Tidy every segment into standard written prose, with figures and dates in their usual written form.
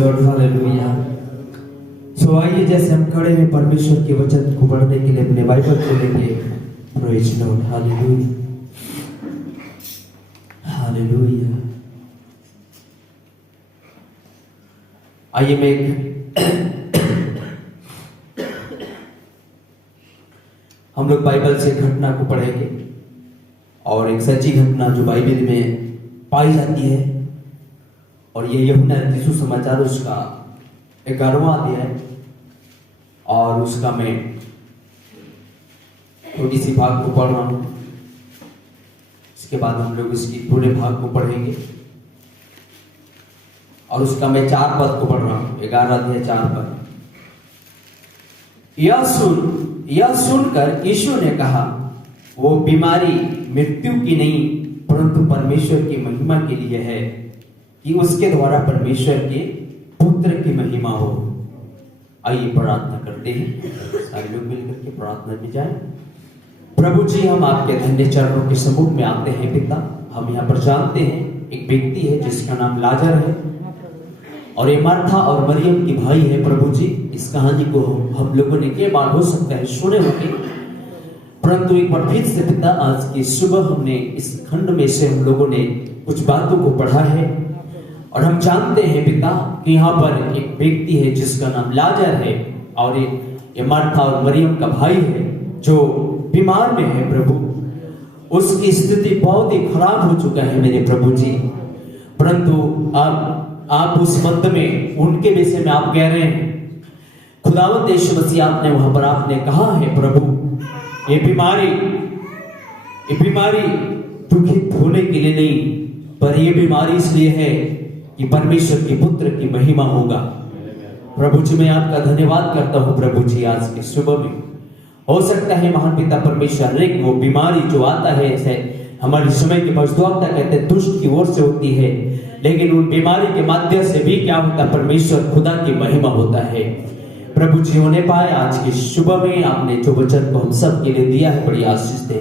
Lord, hallelujah. सो आइए जैसे हम खड़े हैं परमेश्वर के वचन को पढ़ने के लिए अपने बाइबल खोलेंगे। Praise Lord, hallelujah, hallelujah. आइए हम लोग बाइबल से घटना को पढ़ेंगे और एक सच्ची घटना जो बाइबल में पाई जाती है, और ये यूहन्ना यीशु समाचार उसका 11वां अध्याय और उसका मैं थोड़ी सी भाग को पढ़ रहा हूं। इसके बाद हम लोग इसकी पूरे भाग को पढ़ेंगे और उसका मैं 4 पद को पढ़ रहा हूं। 11 अध्याय 4 पद। यह सुनकर यीशु ने कहा, वो बीमारी मृत्यु की नहीं परंतु परमेश्वर की महिमा के लिए है, कि उसके द्वारा परमेश्वर के पुत्र की महिमा हो। आइए प्रार्थना करते हैं, सारे लोग मिलकर के प्रार्थना में जाएं। प्रभु जी, हम आपके धन्य चरणों के सम्मुख में आते हैं पिता। हम यहाँ पर जानते हैं एक व्यक्ति है जिसका नाम लाजर है और ये मार्था और मरियम की भाई है। प्रभु जी, इस कहानी को हम लोगों ने कई बार हो सकता है सुने होंगे, परंतु एक बार फिर से पिता आज की सुबह हमने इस खंड में से हम लोगों ने कुछ बातों को पढ़ा है और हम जानते हैं पिता कि यहाँ पर एक व्यक्ति है जिसका नाम लाजर है और ये मार्था और मरियम का भाई है जो बीमार में है। प्रभु, उसकी स्थिति बहुत ही खराब हो चुका है मेरे प्रभु जी, परंतु आप उस मध्य में उनके विषय में आप कह रहे हैं, खुदावंद यीशु मसीह, आपने वहां पर आपने कहा है प्रभु, ये बीमारी दुखित होने के लिए नहीं, पर ये बीमारी इसलिए है कि परमेश्वर के पुत्र की महिमा होगा। प्रभु जी, मैं आपका धन्यवाद करता हूं प्रभु जी। आज की सुबह में हो सकता है महान पिता परमेश्वर, एक वो बीमारी जो आता है ऐसे हमारे समय की मजदूरता कहते हैं दुष्ट की ओर से होती है, लेकिन उन बीमारी के माध्यम से भी क्या होता है, परमेश्वर खुदा की महिमा होता है। प्रभु जी, होने पाए आज की सुबह में आपने जो वचन को हम सब के लिए दिया है, बड़ी आशीष दे।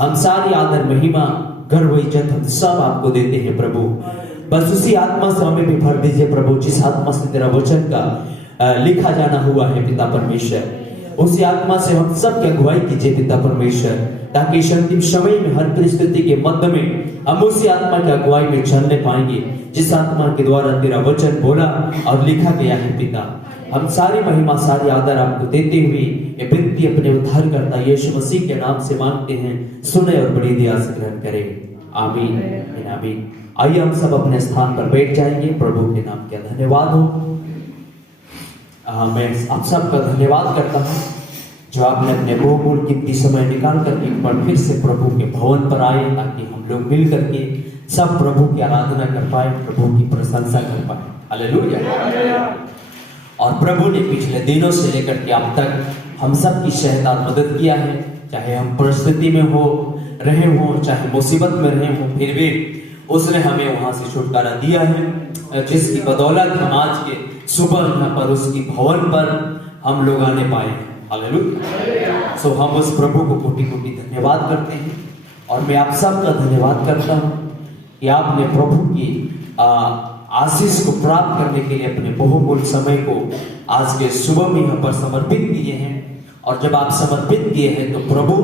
हम सारी आदर महिमा गर्व इज्जत हम सब आपको देते हैं प्रभु। बस उसी आत्मा से हमें भी भर दीजिए प्रभु, जिस आत्मा से तेरा वचन का लिखा जाना हुआ है पिता परमेश्वर, उसी आत्मा से हम सब की अगुवाई कीजिए पिता परमेश्वर, ताकि इस अंतिम समय में हर परिस्थिति के मध्य में हम उसी आत्मा की अगुवाई में चलने पाएंगे जिस आत्मा के द्वारा तेरा वचन बोला और लिखा गया है पिता। हम सारी महिमा सारी आदर आपको देते हुए ये विनती अपने उद्धार करता यीशु मसीह के नाम से मांगते हैं, सुने और बड़ी दया से ग्रहण करें, आमीन आमीन। आइए हम सब अपने स्थान पर बैठ जाएंगे। प्रभु के नाम का धन्यवाद हो। मैं आप सबका धन्यवाद करता हूँ जो आपने अपने बहुमूल्य कीमती समय निकाल कर एक बार फिर से प्रभु के भवन पर आए, ताकि हम लोग मिल करके सब प्रभु की आराधना कर पाए, प्रभु की प्रशंसा कर पाए। हालेलुया। और प्रभु ने पिछले दिनों से लेकर के अब तक हम सब की सहायता और मदद किया है, चाहे हम परिस्थिति में रहे हो, चाहे मुसीबत में रहे हो, फिर भी उसने हमें वहां से छुटकारा दिया है, जिसकी बदौलत हम आज के सुबह यहाँ पर उसकी भवन पर हम लोग आने पाए। हालेलुया। सो हम उस प्रभु को कोटि कोटि धन्यवाद करते हैं और मैं आप सबका धन्यवाद करता हूँ कि आपने प्रभु की आशीष को प्राप्त करने के लिए अपने बहुमूल्य समय को आज के सुबह में यहाँ पर समर्पित किए हैं। और जब आप समर्पित किए हैं तो प्रभु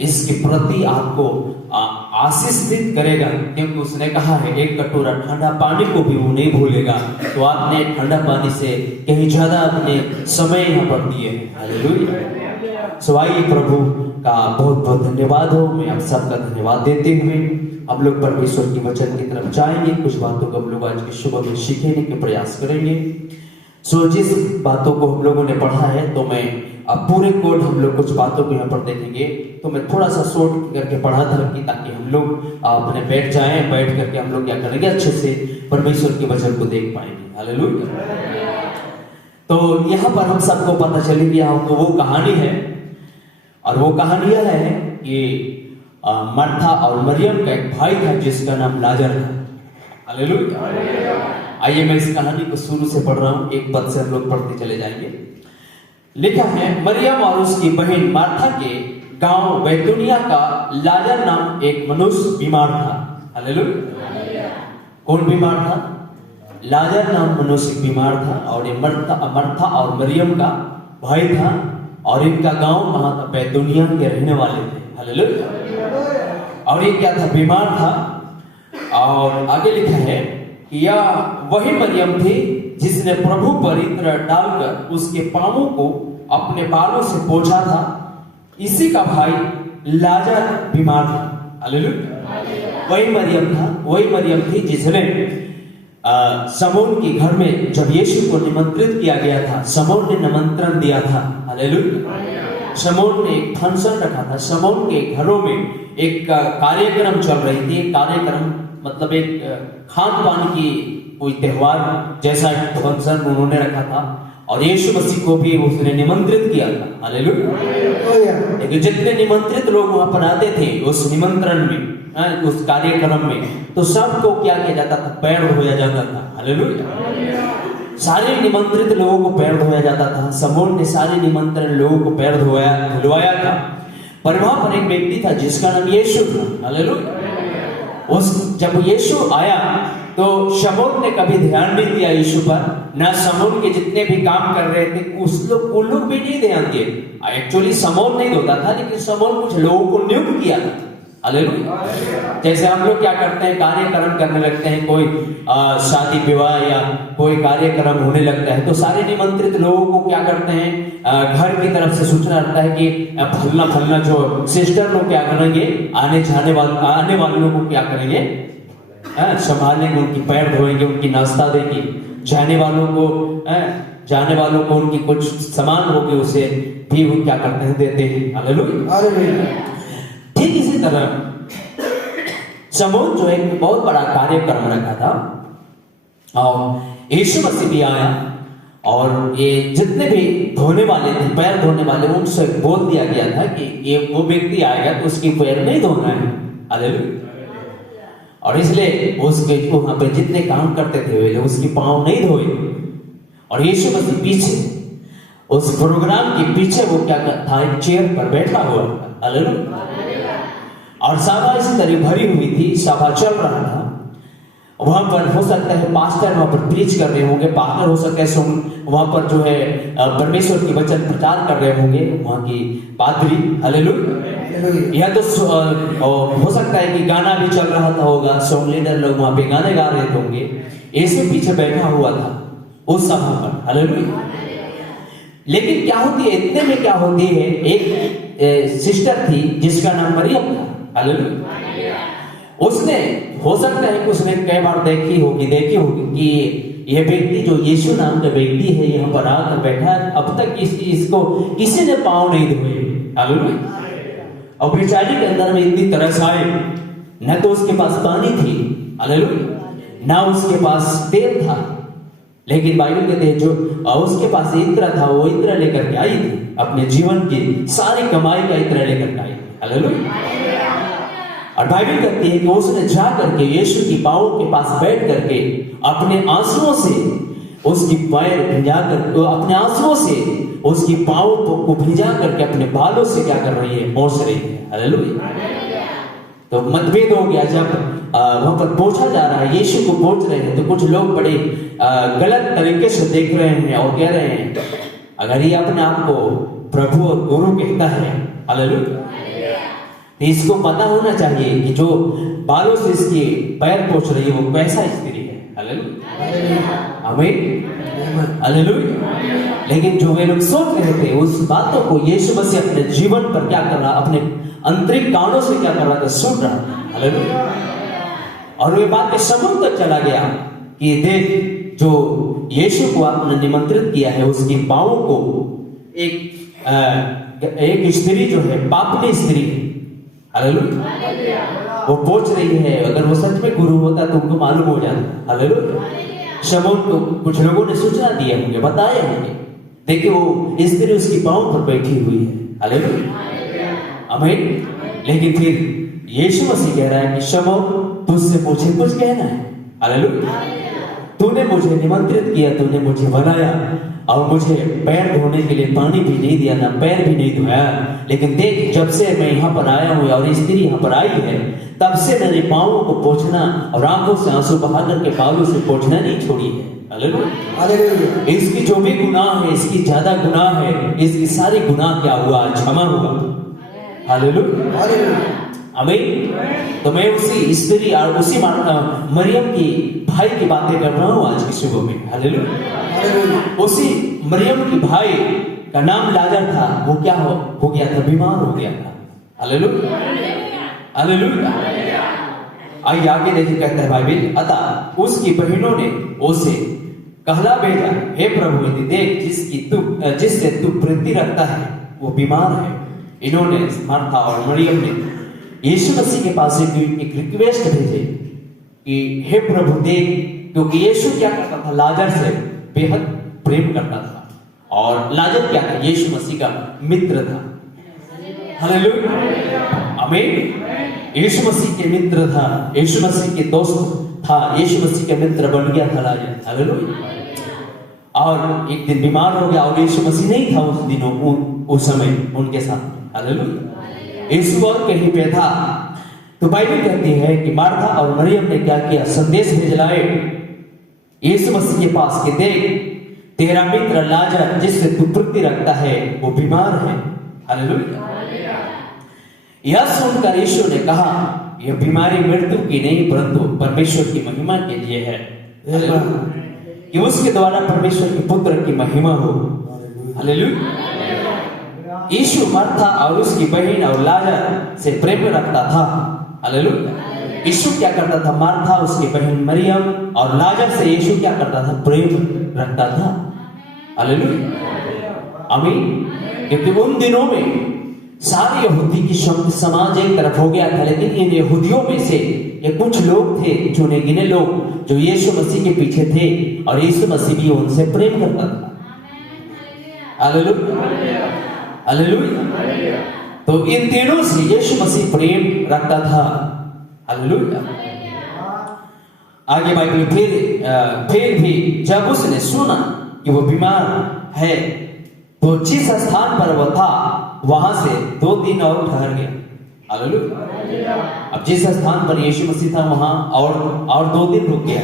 इसके प्रति आपको आशीषित करेगा, क्योंकि उसने कहा है एक कटोरा ठंडा पानी को भी वो नहीं भूलेगा। तो आपने ठंडा पानी से कहीं ज्यादा अपने समय यहाँ पर दिए हैं। हालेलुया। सो आइए प्रभु का बहुत बहुत धन्यवाद हो। मैं आप सबका धन्यवाद देते हुए हम लोग परमेश्वर की वचन की तरफ जाएंगे। कुछ बातों को हम लोग आज की सुबह में सीखने के प्रयास करेंगे। सो जिस बातों को हम लोगों ने पढ़ा है, तो मैं अब पूरे कोड हम लोग कुछ बातों को यहाँ पर देखेंगे, तो मैं थोड़ा सा शॉर्ट करके पढ़ा था ताकि हम लोग अपने बैठ करके हम लोग क्या करेंगे, अच्छे से परमेश्वर के वचन को देख पाएंगे। हालेलुया। तो यहाँ पर हम सबको पता चली गया तो वो कहानी है, और वो कहानी यह है कि मार्था और मरियम का एक भाई था जिसका नाम लाजर था। हालेलुया। आइए मैं इस कहानी को शुरू से पढ़ रहा हूँ, एक पद से हम लोग पढ़ते चले जाएंगे। लिखा है, मरियम और उसकी बहन मार्था के गांव बैतूनिया का लाजर नाम एक मनुष्य बीमार था। हालेलुया। कौन बीमार था? लाजर नाम मनुष्य बीमार था और ये मर्था और मरियम का भाई था और इनका गांव कहाँ था? बैतूनिया के रहने वाले थे। हालेलुया। और ये क्या था? बीमार था। और आगे लिखा है कि यह वही मरियम थी जिसने प्रभु पर इत्र डालकर उसके पांवों को अपने बालों से पोंछा था। इसी का भाई लाजर बीमार था। हालेलुया। वही मरियम था, वही मरियम थी जिसने शमौन के घर में जब यीशु को निमंत्रित किया गया था, शमौन ने निमंत्रण दिया था। हालेलुया। शमौन ने एक फंक्शन रखा था। शमौन के घरों में एक कार्यक्रम चल रही थी। एक कार्यक्रम मतलब एक खान पान की कोई त्योहार जैसा एक फंक्शन उन्होंने रखा था और यीशु मसीह को भी उसने निमंत्रित किया था। हालेलुया। लेकिन जितने निमंत्रित लोग वहां पर आते थे उस निमंत्रण में, उस कार्यक्रम में, तो सबको क्या किया जाता था? पैर धोया जाता था। हालेलुया। सारे निमंत्रित लोगों को पैर धोया जाता था। शमौन ने सारे निमंत्रित लोगों को पैर धुलवाया था। पर वहां पर एक व्यक्ति था जिसका नाम यीशु था। हालेलुया। जब यीशु आया तो शमौन ने कभी ध्यान नहीं दिया यीशु पर, ना शमौन के जितने भी काम कर रहे थे उन लोग भी नहीं ध्यान दिए। एक्चुअली शमौन नहीं होता था, लेकिन शमौन कुछ लोगों को नियुक्त किया था। हालेलुया। जैसे हम लोग क्या करते हैं? कार्यक्रम करने लगते हैं, कोई शादी विवाह या कोई कार्यक्रम होने लगता है तो सारे निमंत्रित लोगों को क्या करते हैं? घर की तरफ से सूचना आता है कि फलना फलना जो सिस्टर लोग क्या करेंगे, आने वाले लोगों को क्या करेंगे? संभालेंगे, उनकी पैर धोएंगे, उनकी नाश्ता देंगे, जाने वालों को उनकी कुछ सामान होगी उसे भी वो क्या करते हैं? देते हैं। हालेलुया। ठीक इसी तरह शमौन जो एक बहुत बड़ा कार्यक्रम रखा था और यीशु मसीह भी आया और ये जितने भी धोने वाले थे, पैर धोने वाले, उनसे बोल दिया गया था कि ये वो व्यक्ति आएगा तो उसकी पैर नहीं धोना है। हालेलुया। और इसलिए उसके वहां पे जितने काम करते थे वे लोग उसकी पांव नहीं धोए और यीशु मसीह पीछे उस प्रोग्राम के पीछे वो क्या था? एक चेयर पर बैठा हुआ था। हालेलुया। और सभा इसी तरह भरी हुई थी, सभा चल रहा था। वहां पर हो सकता है पास्टर वहां पर प्रीच कर रहे होंगे, पास्टर हो सकता है वहां पर जो है परमेश्वर की वचन प्रचार कर रहे होंगे, वहां की पादरी। हालेलुया। या तो हो सकता है कि गाना भी चल रहा था होगा, सॉन्ग लीडर लोग वहां पे गाने गा रहे होंगे। यीशु पीछे बैठा हुआ था उस सभा पर। हालेलुया। लेकिन क्या होती है, इतने में क्या होती है, एक सिस्टर थी जिसका नाम मरियम था। हालेलुया। उसने हो सकता है कि उसने कई बार देखी होगी कि यह व्यक्ति जो यीशु नाम का व्यक्ति है यहाँ पर आकर बैठा है, अब तक इसको किसी ने पांव नहीं धोए। हालेलुया। और बेचारी के अंदर में इतनी तरस आए, न तो उसके पास पानी थी, हालेलुया, ना उसके पास तेल था, लेकिन बाइबल कहते हैं जो उसके पास इत्र था वो इत्र लेकर के आई थी, अपने जीवन की सारी कमाई का इत्र लेकर के आई। हालेलुया। और बाइबल कहती है कि उसने जा करके यीशु की पांवों के पास बैठ करके अपने आंसुओं से उसकी पैर भिजा कर, अपने आंसुओं से उसकी पांवों को भिजा करके अपने बालों से क्या कर रही है? पोंछ रही है। हालेलुया। तो मतभेद हो गया, जब वहां पर पोंछा जा रहा है, यीशु को पोंछ रहे हैं, तो कुछ लोग बड़े गलत तरीके से देख रहे हैं और कह रहे हैं अगर ये अपने आप को प्रभु और गुरु कहता है, हालेलुया, तो इसको पता होना चाहिए कि जो बालों से इसकी पैर पोंछ रही है वो कैसा स्त्री है। हालेलुया। आमीन। हालेलुया। लेकिन जो वे लोग सोच रहे थे उस बातों को यीशु मसीह अपने जीवन पर क्या कर रहा, अपने आंतरिक कानों से क्या कर रहा था? सुन रहा था। हालेलुया। और वे बात के समूह तक चला गया कि देख जो यीशु को आपने निमंत्रित किया है उसकी पांवों को एक स्त्री जो है पापनी स्त्री, हालेलुया, वो पोंछ रही है। अगर वो सच में गुरु होता तो उनको मालूम हो जाता। हालेलुया। शमौन को कुछ लोगों ने सूचना दिए होंगे, बताए होंगे, देखिए वो स्त्री उसकी पांव पर बैठी हुई है। हालेलुया। आमीन। लेकिन फिर यीशु मसीह कह रहा है कि शमौन तुझसे मुझे कुछ कहना है। हालेलुया। तूने मुझे निमंत्रित किया, तूने मुझे बनाया और मुझे पैर धोने के लिए पानी भी नहीं दिया, ना पैर भी नहीं धोया। लेकिन देख, जब से मैं यहाँ पर आया हूँ और स्त्री यहाँ पर आई है, तब से मेरे पाँवों को पोंछना और आंखों से आंसू बहा करके बालों से पोंछना नहीं छोड़ी है। हालेलुया। इसकी जो भी गुनाह है, इसकी ज्यादा गुनाह है, इसकी सारी गुनाह क्या हुआ? क्षमा हुआ। हालेलुया। आमीन। तो मैं उसी स्त्री और उसी मरियम की भाई की बातें कर रहा हूँ आज की सुबह में। हालेलुया। उसी मरियम की भाई का नाम लाजर था। वो क्या हो गया था? बीमार हो गया था। हालेलुया। हालेलुया। आइए आगे देखिए, कहता है बाइबल, अतः उसकी बहनों ने उसे कहला भेजा, हे प्रभु, यदि देख जिससे तू प्रीति रखता है वो बीमार है। इन्होंने, मार्था और मरियम ने यीशु मसीह के पास एक रिक्वेस्ट भेजे कि हे प्रभु देख, क्योंकि यीशु क्या करता था? लाजर से बेहद प्रेम करता था। और लाजर क्या था? यीशु मसीह का मित्र था। हालेलुया। आमीन। यीशु मसीह के मित्र था, यीशु मसीह के दोस्त था, यीशु मसीह के मित्र बन गया था लाजर। हालेलुया। और एक दिन बीमार हो गया और यीशु मसीह नहीं था उस दिनों, उस समय उनके साथ। हालेलुया। यीशु और कहीं पे था। तो बाइबल कहती है कि मार्था और मरियम ने क्या किया? संदेश भेजलाए यीशु मसीह के पास कि देख, तेरा मित्र लाजर जिससे तू प्रीति रखता है वो बीमार है। हालेलुया। यह सुनकर यीशु ने कहा, यह बीमारी मृत्यु की नहीं परंतु परमेश्वर की महिमा के लिए है, कि उसके द्वारा परमेश्वर के पुत्र की महिमा हो। हालेलुया। यीशु मार्था और उसकी बहन और लाजर से प्रेम रखता था। हालेलुया। यीशु क्या करता था? मार्था, उसकी बहन मरियम और लाजर से यीशु क्या करता था? प्रेम रखता था। हालेलुया। आमीन। क्योंकि उन दिनों में सारे यहूदी की समाज एक तरफ हो गया था, लेकिन इन यहूदियों में से ये कुछ लोग थे, चुने गिने लोग, जो यीशु मसीह के पीछे थे और यीशु मसीह भी उनसे प्रेम करता था। हालेलुया। हालेलुया। तो इन तीनों से यीशु मसीह प्रेम रखता था। हालेलुया। आगे बाइबल फिर भी जब उसने सुना कि वो बीमार है, तो जिस स्थान पर वो था वहां से 2 दिन और ठहर गया। हालेलुया। अब जिस स्थान पर यीशु मसीह था वहां और 2 दिन रुक गया।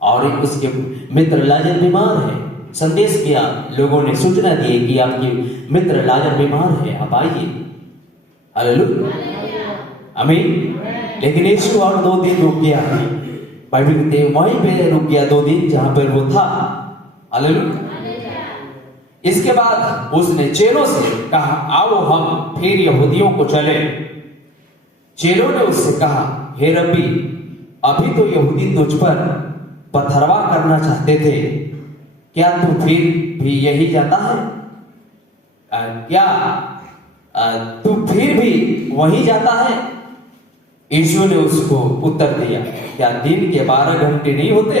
और उसके मित्र लाजर बीमार है। संदेश किया, लोगों ने सूचना दी कि आपके मित्र लाजर बीमार है, आप आइए। हालेलुया। आमीन। लेकिन यीशु और 2 दिन रुक गया। बाइबल कहते हैं वहीं पे रुक गया 2 दिन जहां पर वो था। हालेलुया। इसके बाद उसने चेलों से कहा, आओ हम फिर यहूदियों को चले। चेलों ने उससे कहा, हे रब्बी, अभी तो यहूदी तुझ पर पथरवा करना चाहते थे, क्या तू फिर भी यही जाता है? क्या तू फिर भी वही जाता है? यीशु ने उसको उत्तर दिया, क्या दिन के 12 घंटे नहीं होते?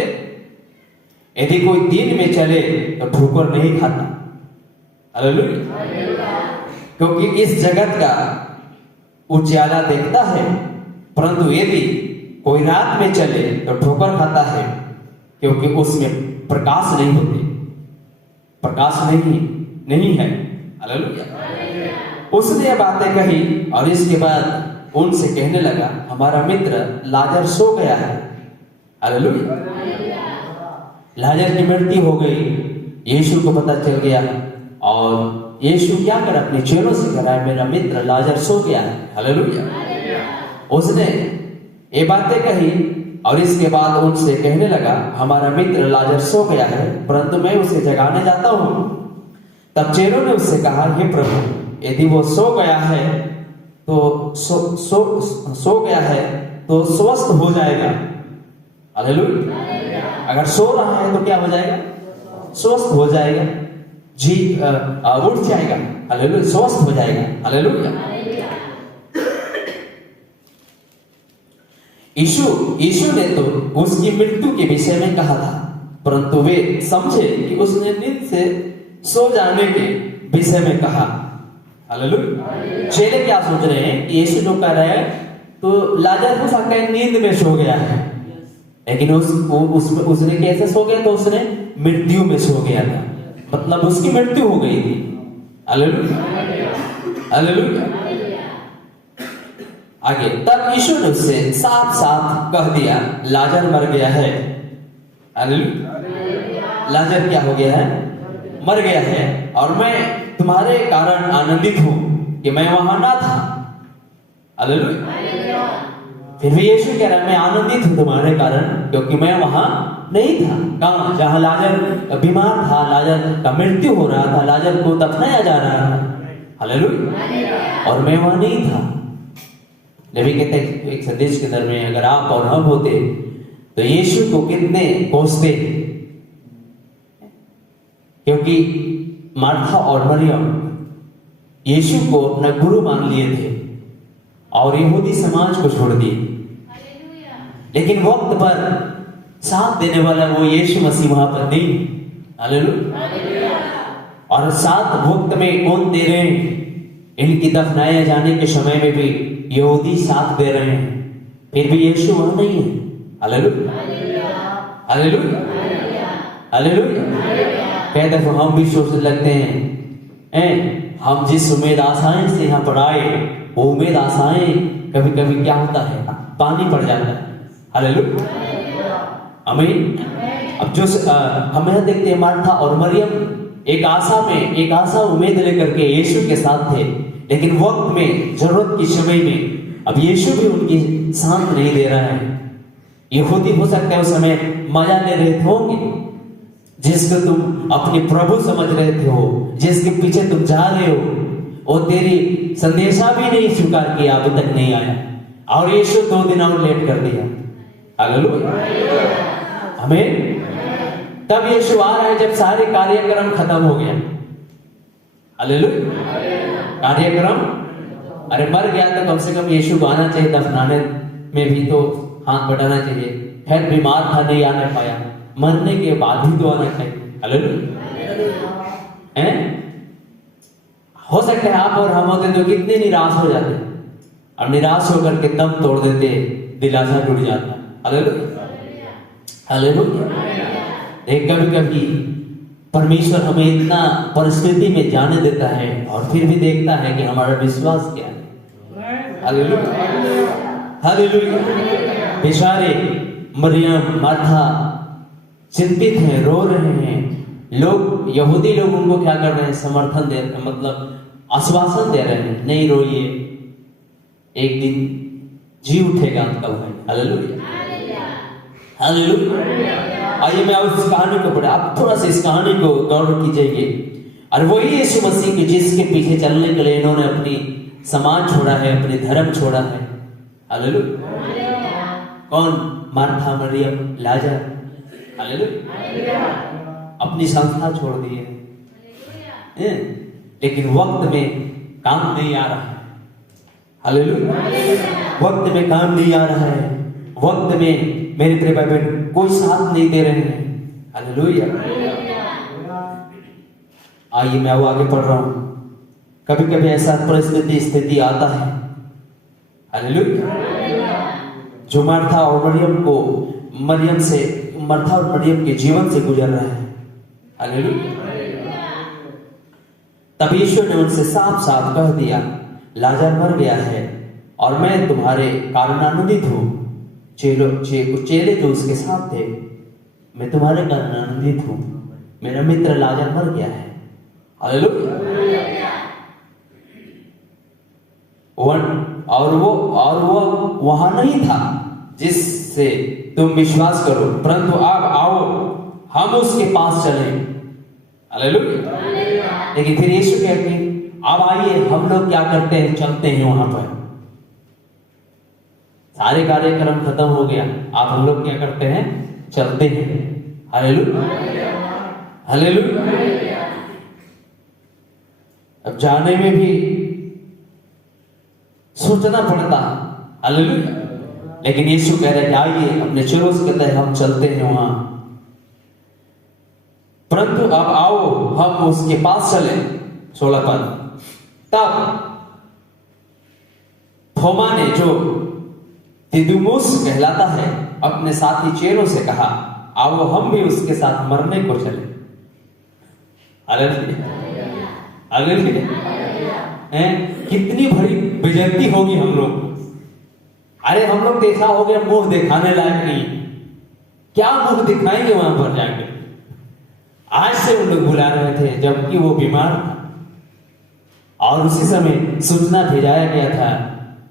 यदि कोई दिन में चले तो ठोकर नहीं खाता। हालेलुया। क्योंकि इस जगत का उजाला देखता है, परंतु यदि कोई रात में चले तो ठोकर खाता है, क्योंकि उसमें प्रकाश नहीं होते, प्रकाश नहीं है। हालेलुया। उसने ये बातें कही और इसके बाद उनसे कहने लगा, हमारा मित्र लाजर सो गया है। हालेलुया। लाजर की मृत्यु हो गई, यीशु को पता चल गया और यीशु क्या कर अपने चेलों से कह रहा है, मेरा मित्र लाजर सो गया है। हालेलुया। उसने ये बातें कही और इसके बाद उनसे कहने लगा, हमारा मित्र लाजर सो गया है, परंतु मैं उसे जगाने जाता हूं। तब चेलों ने उससे कहा, हे प्रभु, यदि वो सो गया है तो सो गया है तो स्वस्थ हो जाएगा। हालेलुया। अगर सो रहा है तो क्या हो जाएगा? स्वस्थ हो जाएगा, जी उठ जाएगा। हालेलुया। स्वस्थ हो जाएगा। हालेलुया। यीशु ने तो उसकी मृत्यु के विषय में कहा था, परंतु वे समझे कि उसने नींद से सो जाने के विषय में कहा। हालेलुया। चेले क्या सोच रहे हैं कि यीशु जो कह रहे हैं तो लाजर हो सकता है नींद में सो गया है। लेकिन उसने कैसे सो गया? तो उसने मृत्यु में सो गया था, मतलब उसकी मृत्यु हो गई थी। Hallelujah, hallelujah. आगे, तब यीशु ने उससे साफ साफ कह दिया, लाजर मर गया है। हालेलुया। लाजर क्या हो गया है? मर गया है। और मैं तुम्हारे कारण आनंदित हूं कि मैं वहां ना था। हालेलुया। फिर भी यीशु कह रहा है, मैं आनंदित हूं तुम्हारे कारण, क्योंकि मैं वहां नहीं था। कहां? जहां लाजर बीमार था, लाजर का मृत्यु हो रहा था, लाजर को दफनाया जा रहा था। हालेलुया। और मैं वहां नहीं था। नबी कहते हैं एक संदेश के अंदर में, अगर आप और हम होते तो यीशु को कितने कोसते, क्योंकि मार्था और मरियम यीशु को अपना गुरु मान लिए थे और यहूदी समाज को छोड़ दिए। लेकिन वक्त पर साथ देने वाला वो यीशु मसीह वहां पर नहीं। हालेलुया। और साथ वक्त में कौन दे रहे हैं? इनकी दफनाए जाने के समय में भी यहूदी साथ दे रहे हैं, फिर भी यीशु वहां नहीं है। Hallelujah, hallelujah, hallelujah. कई दफा हम भी सोचने लगते हैं, हम जिस उम्मीद आशाएं से यहाँ पर आए, वो उम्मीद आशाएं कभी कभी क्या होता है? पानी पड़ जाता है। हालेलुया, आमीन। अब जो हम यहाँ देखते हैं, मार्था और मरियम एक आशा उम्मीद लेकर के यीशु के साथ थे, लेकिन वक्त में, जरूरत के समय में अब यीशु भी उनकी साथ नहीं दे रहा है। यहूदी हो सकता है उस समय मजा ले रहे थे होंगे, जिसको तुम अपने प्रभु समझ रहे थे हो, जिसके पीछे तुम जा रहे हो, वो तेरी संदेशा भी नहीं स्वीकार किया, अभी तक नहीं आया, और यीशु 2 दिन और लेट कर दिया। हालेलुया, आमीन। तब यीशु आ रहा है जब सारे कार्यक्रम खत्म हो गया। हालेलुया, कार्यक्रम, अरे मर गया तो कम से कम यीशु को आना चाहिए, दफनाने में भी तो हाथ बढ़ाना चाहिए। खैर बीमार था, नहीं आने पाया, मरने के बाद ही तो आना चाहिए। हालेलुया। हो सकता है आप और हम होते तो कितने निराश हो जाते, और निराश होकर के दम तोड़ देते, दिलासा टूट जाता। Hallelujah, hallelujah. कभी कभी परमेश्वर हमें इतना परिस्थिति में जाने देता है और फिर भी देखता है कि हमारा विश्वास क्या है। Hallelujah, hallelujah. बेचारे मरियम, मार्था चिंतित हैं, रो रहे हैं। लोग, यहूदी लोग उनको क्या कर रहे हैं? समर्थन दे, मतलब आश्वासन दे रहे हैं, नहीं रोइए, एक दिन जी उठेगा आपका भाई। Hallelujah, hallelujah. आइए मैं उस कहानी को पढ़े, आप थोड़ा सा इस कहानी को गौर कीजिए। और वही यीशु मसीह के जिसके पीछे चलने के लिए इन्होंने अपनी समाज छोड़ा है, अपने धर्म छोड़ा है। हालेलुया। कौन? मार्था, मरियम, लाजर। हालेलुया। अपनी संस्था छोड़ दी है, लेकिन वक्त में काम नहीं आ रहा है। हालेलुया, वक्त में काम नहीं आ रहा है, वक्त में मेरे प्रिय भाई बहन कोई साथ नहीं दे रहे हैं। हालेलुया। आइए मैं वो आगे पढ़ रहा हूं। कभी कभी ऐसा परिस्थिति स्थिति आता है, हालेलुया, जो मार्था और मरियम के जीवन से गुजर रहा है। हालेलुया। तब यीशु ने उनसे साफ साफ कह दिया, लाजर मर गया है और मैं तुम्हारे कारण आनंदित हूं। चेले जो उसके साथ थे, मैं तुम्हारे कारण आनंदित हूं, मेरा मित्र लाजर मर गया है। हालेलुया। और वो वहां नहीं था जिससे तुम विश्वास करो, परंतु अब आओ हम उसके पास चले। हालेलुया। लेकिन फिर यीशु कहते हैं, अब आइए हम लोग क्या करते हैं? चलते हैं वहां पर। सारे कार्यक्रम खत्म हो गया, आप हम लोग क्या करते हैं? चलते हैं। Hallelujah, hallelujah. अब जाने में भी सोचना पड़ता। हालेलुया। लेकिन यीशु कह रहे आइए, अपने चलो से कहते हैं हम चलते हैं वहां, परंतु अब आओ हम उसके पास चले। 16 पद। तब थोमा ने, जो दिदुमुस कहलाता है अपने साथी चेलों से कहा, आओ हम भी उसके साथ मरने को चले। कितनी बड़ी बेइज्जती होगी हम लोग को। अरे हम लोग देखा हो गया, मुंह दिखाने लायक नहीं, क्या मुंह दिखाएंगे वहां पर जाकर। आज से उन लोग बुला रहे थे जबकि वो बीमार था, और उसी समय सूचना भेजाया गया था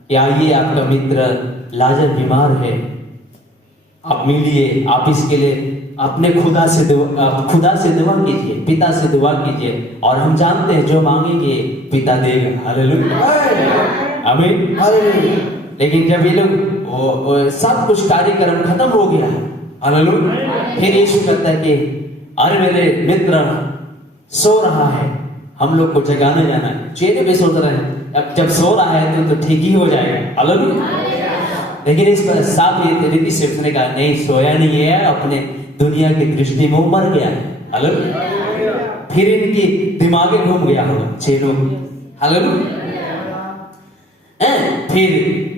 कि आइए आपका मित्र लाजर बीमार है, आप मिलिए, आप इसके लिए अपने खुदा से दुआ कीजिए, पिता से दुआ कीजिए, और हम जानते हैं जो मांगेंगे पिता देगा। हालेलुया, आमीन। लेकिन जब ये लोग सब कुछ कार्यक्रम खत्म हो गया, हालेलुया, फिर यीशु कहता है कि अरे मेरे मित्र सो रहा है, हम लोग को जगाने जाना है। चेले भी सोच रहे हैं अब जब सो रहा है तो ठीक ही हो जाएगा। हालेलुया। लेकिन इस पर साफ रीति से उसने कहा नहीं, सोया नहीं है, अपने दुनिया की दृष्टि में मर गया है। हालेलुया। फिर इनकी दिमागे घूम गया होगा चेलों। हालेलुया। फिर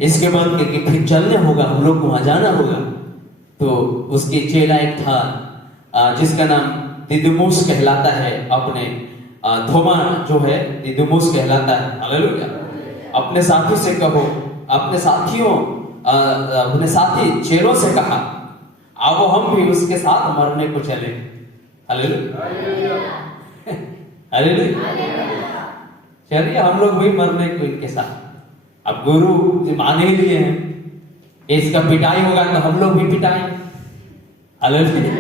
इसके बाद कि फिर चलने होगा, हम लोग को वहां जाना होगा। तो उसके चेला एक था जिसका नाम दिदुमुस कहलाता है, अपने थोमा जो है दिदुमुस कहलाता है। हालेलुया। अपने साथी से कहो, अपने साथी चेलों से कहा, आओ हम भी उसके साथ मरने को चले। Hallelujah, hallelujah. चलिए हम लोग भी मरने को इनके साथ। अब गुरु मान ही लिए हैं, इसका पिटाई होगा तो हम लोग भी पिटाई। हालेलुया।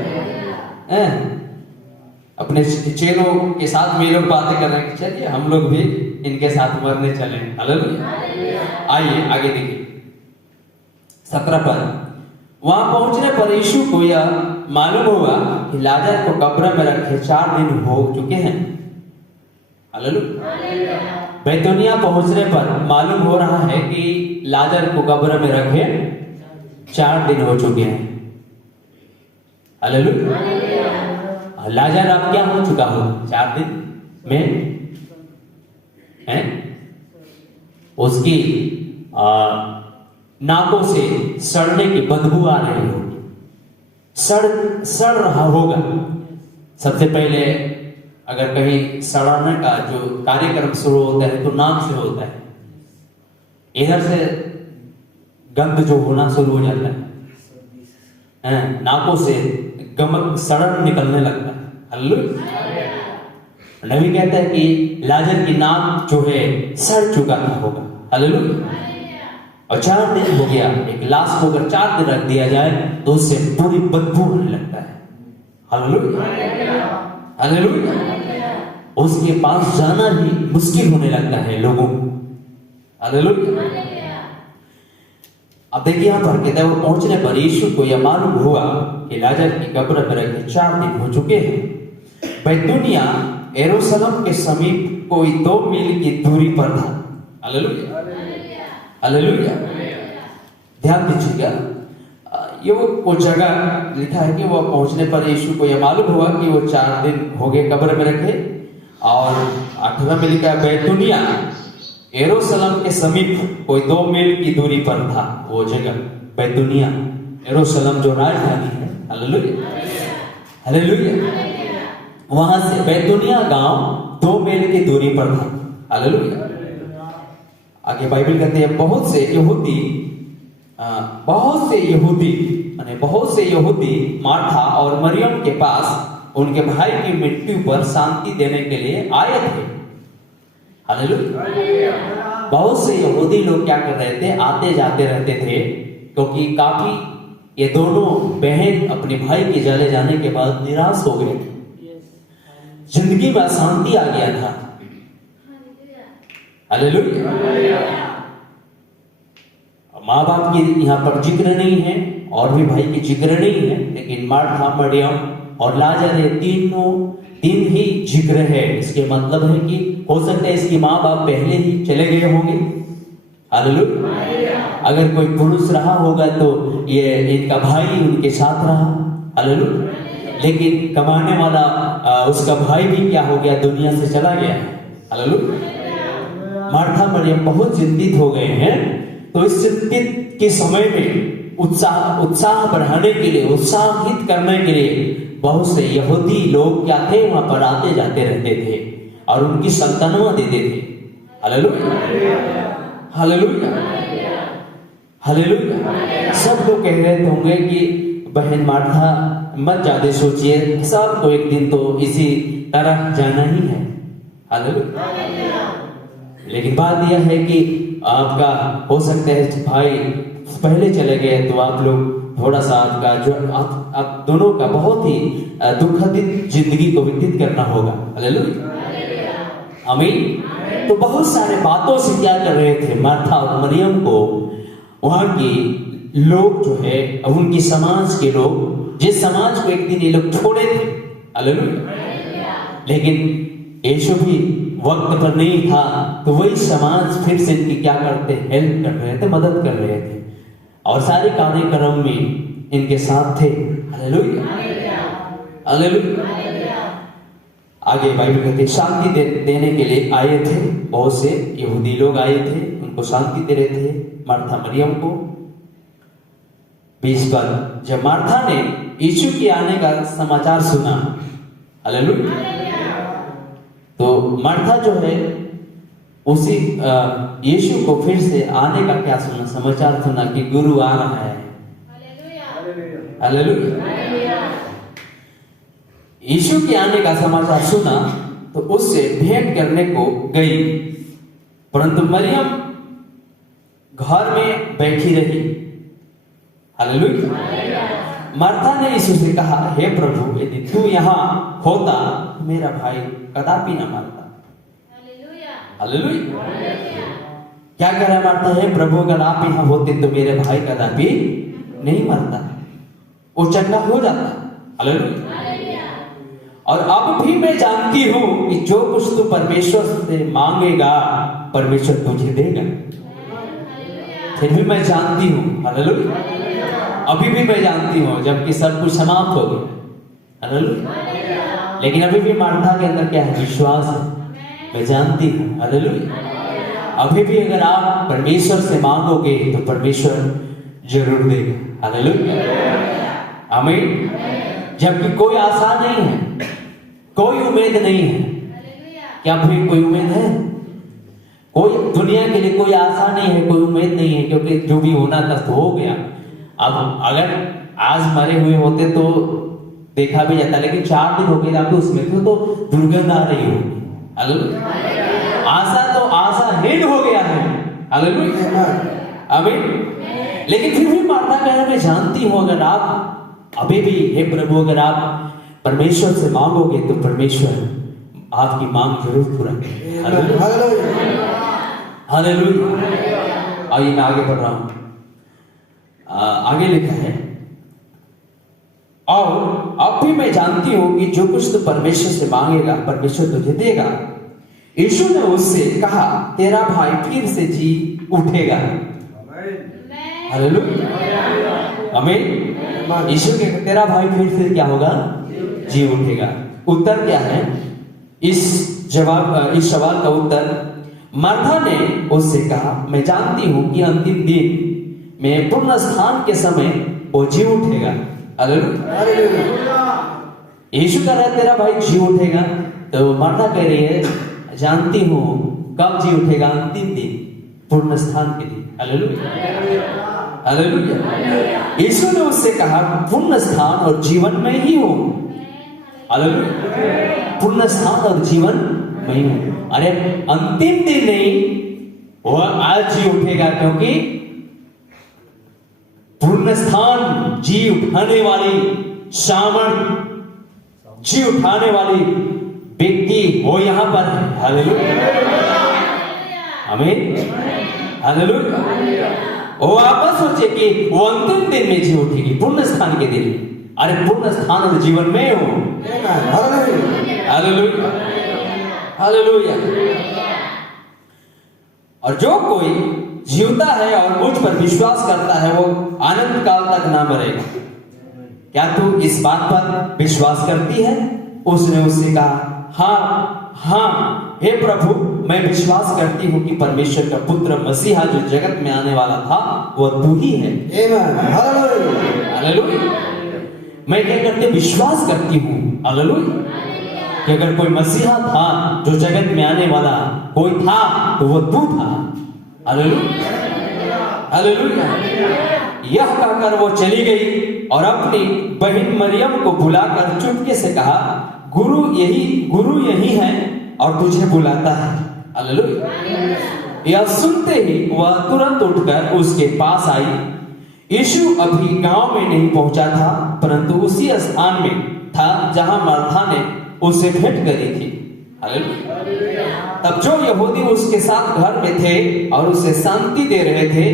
अपने चेलों के साथ में लोग बातें कर रहे हैं, चलिए हम लोग भी इनके साथ मरने चले। हालेलुया। आइए आगे देखिए 17 पर। वहां पहुंचने पर यीशु को यह मालूम हुआ कि लाजर को कब्र में रखे 4 दिन हो चुके हैं। हालेलुया। बैतूनिया पहुंचने पर मालूम हो रहा है कि लाजर को कब्र में रखे 4 दिन हो चुके हैं। हालेलुया। लाजर अब क्या हो चुका हो 4 दिन में है? उसकी नाकों से सड़ने की बदबू आ रही होगी, सड़ रहा होगा। सबसे पहले अगर कहीं सड़ाने का जो कार्यक्रम शुरू होता है तो नाक से होता है, इधर से गंध जो होना शुरू हो जाता है, नाकों से गमक सड़न निकलने लगता है। हालेलुया। नबी कहता है कि लाजर की नाक जो है सड़ चुका होगा। हालेलुया। और 4 दिन हो गया, एक लाश को अगर 4 दिन रख दिया जाए तो उससे पूरी बदबू होने लगता है। Hallelujah, hallelujah. उसके पास जाना ही मुश्किल होने लगता है लोगों को। हालेलुया। अब देखिए यहां पर कहते हैं वो पहुंचने पर यीशु को यह मालूम हुआ कि लाजर की कब्र में रखे 4 दिन हो चुके हैं। बैतूनिया यरूशलेम के समीप कोई 2 मील की दूरी पर था। Hallelujah, hallelujah. ध्यान दीजिएगा, ये वो जगह लिखा है कि वो पहुंचने पर यीशु को यह मालूम हुआ कि वो 4 दिन हो गए कब्र में रखे। और 18 में लिखा है बैतूनिया यरूशलेम के समीप कोई 2 मील की दूरी पर था। वो जगह बैतूनिया यरूशलेम जो राजधानी है। Hallelujah, hallelujah. वहां से बैतूनिया गांव 2 मील की दूरी पर था। हालेलुया। आगे बाइबल कहते हैं बहुत से यहूदी मार्था और मरियम के पास उनके भाई की मृत्यु पर शांति देने के लिए आए थे। हालेलुया। बहुत से यहूदी लोग क्या कर रहे थे, आते जाते रहते थे, क्योंकि काफी ये दोनों बहन अपने भाई के चले जाने के बाद निराश हो गए, जिंदगी में अशांति आ गया था। हालेलुया। माँ बाप की यहाँ पर जिक्र नहीं है और भी भाई की जिक्र नहीं है, लेकिन मार्था, मरियम और लाजर ये तीन ही जिक्र है। इसके मतलब है कि हो सकता है इसकी माँ बाप पहले ही चले गए होंगे। हालेलुया। अगर कोई पुरुष रहा होगा तो ये इनका भाई उनके साथ रहा। हालेलुया। लेकिन कमाने वाला उसका भाई भी क्या हो गया, दुनिया से चला गया। हालेलुया। मार्था मरियम बहुत चिंतित हो गए हैं। तो इस चिंतित के समय में उत्साह बढ़ाने के लिए, उत्साहित करने के लिए बहुत से यहूदी लोग क्या थे, वहां पर आते जाते रहते थे और उनकी संतानवा देते थे। Hallelujah, hallelujah, hallelujah. सब लोग कह रहे होंगे कि बहन मार्था मत ज्यादा सोचिए, सबको एक दिन तो इसी तरह जाना ही है। हालेलुया। लेकिन बात यह है कि आपका हो सकता है भाई पहले चले गए तो आप लोग थोड़ा सा आपका जो आप दोनों का बहुत ही दुखदित जिंदगी को व्यतीत करना होगा। हालेलुया, आमीन। तो बहुत सारे बातों से क्या कर रहे थे मार्था और मरियम को वहां की लोग जो है, उनकी समाज के लोग, जिस समाज को एक दिन ये लोग छोड़े थे। हालेलुया। लेकिन यीशु भी वक्त पर नहीं था, तो वही समाज फिर से इनकी क्या करते, हेल्प कर रहे थे, मदद कर रहे थे और सारे कार्यक्रम में इनके साथ थे। Hallelujah, hallelujah. आगे बाइबल कहते शांति देने के लिए आए थे, बहुत से यहूदी लोग आए थे, उनको शांति दे रहे थे मार्था मरियम को। 20 पर जब मार्था ने यीशु के आने का समाचार सुना, हालेलुया, तो मार्था जो है उसी यीशु को फिर से आने का क्या सुना, समाचार सुना कि गुरु आ रहा है। हालेलुया। यीशु के आने का समाचार सुना तो उससे भेंट करने को गई, परंतु मरियम घर में बैठी रही। हालेलुया। मार्था ने यीशु से कहा, हे प्रभु, यदि तू यहाँ होता मेरा भाई कदापि न मरता। हालेलुया। क्या कह रहा है मार्था, हे प्रभु, अगर आप यहाँ होते तो मेरे भाई कदापि नहीं मरता, वो चंगा हो जाता। हालेलुया। और अब भी मैं जानती हूँ कि जो कुछ तू परमेश्वर से मांगेगा परमेश्वर तुझे देगा। फिर भी मैं जानती हूँ। हालेलुया। अभी भी मैं जानती हूँ, जबकि सब कुछ समाप्त हो गया। हालेलुया। लेकिन अभी भी मार्था के अंदर क्या है, विश्वास है, मैं जानती हूँ। हालेलुया। अभी भी अगर आप परमेश्वर से मांगोगे तो परमेश्वर जरूर देगा। हालेलुया, आमीन। जबकि कोई आशा नहीं है, कोई उम्मीद नहीं है। क्या फिर कोई उम्मीद है? कोई दुनिया के लिए कोई आशा नहीं है, कोई उम्मीद नहीं है, क्योंकि जो भी होना था तो हो गया। अब अगर आज मरे हुए होते तो देखा भी जाता, लेकिन 4 दिन हो गए आपको उसमें तो दुर्गंध आ रही होगी। हालेलुया। आशा तो आशाहीन हो गया है। हालेलुया, आमीन। लेकिन फिर भी मार्था कह रहा, मैं जानती हूं अगर आप अभी भी, हे प्रभु, अगर आप परमेश्वर से मांगोगे तो परमेश्वर आपकी मांग जरूर पूरा करेगा। हालेलुया। आइए मैं आगे बढ़ रहा हूं। आगे लिखा है, और अब भी मैं जानती हूं कि जो कुछ तू परमेश्वर से मांगेगा परमेश्वर तुझे देगा। यीशु ने उससे कहा, तेरा भाई फिर से जी उठेगा। हालेलुया, आमीन। यीशु के तेरा भाई फिर से क्या होगा, जी उठेगा। उत्तर क्या है इस सवाल का उत्तर? मार्था ने उससे कहा, मैं जानती हूं कि अंतिम दिन में पुनः स्थान के समय वो जी उठेगा। हालेलुया। यीशु कह रहा है तेरा भाई जी उठेगा, तो मार्था कह रही है जानती हूं कब जी उठेगा, अंतिम दिन, पुनः स्थान के दिन। Hallelujah, hallelujah. यीशु ने उससे कहा, पुनः स्थान और जीवन में ही हूं। हालेलुया, पुनः स्थान और जीवन में ही हूं। अरे अंतिम दिन नहीं, वो आज जी उठेगा, क्योंकि पुण्य स्थान जी उठाने वाली सामर्थ, जी उठाने वाली व्यक्ति वो यहां पर है। हालेलुया, आमीन, हालेलुया। वो आप मत सोचिए कि वो अंतिम दिन में जी उठेगी, पुण्य स्थान के दिन में। अरे पुण्य स्थान और जीवन में हो। Hallelujah, hallelujah. और जो कोई जीवता है और मुझ पर विश्वास करता है वो अनंत काल तक ना मरेगा। क्या तू इस बात पर विश्वास करती है? उसने उससे कहा, हाँ हाँ हे प्रभु, मैं विश्वास करती हूँ कि परमेश्वर का पुत्र मसीहा जो जगत में आने वाला था वह तू ही है। हालेलुया। मैं क्या करती विश्वास करती हूँ, हालेलुया, कि अगर कोई मसीहा था जो जगत में आने वाला कोई था तो वो तू था। Hallelujah hallelujah. यह कहकर वो चली गई और अपनी बहन मरियम को बुलाकर चुपके से कहा, गुरु यही है और तुझे बुलाता है। हालेलुया। यह सुनते ही वह तुरंत उठकर उसके पास आई। यीशु अभी गांव में नहीं पहुंचा था, परंतु उसी स्थान में था जहां मार्था ने उसे भेंट करी थी। हालेलुया। तब जो यहूदी उसके साथ घर में थे और उसे शांति दे रहे थे,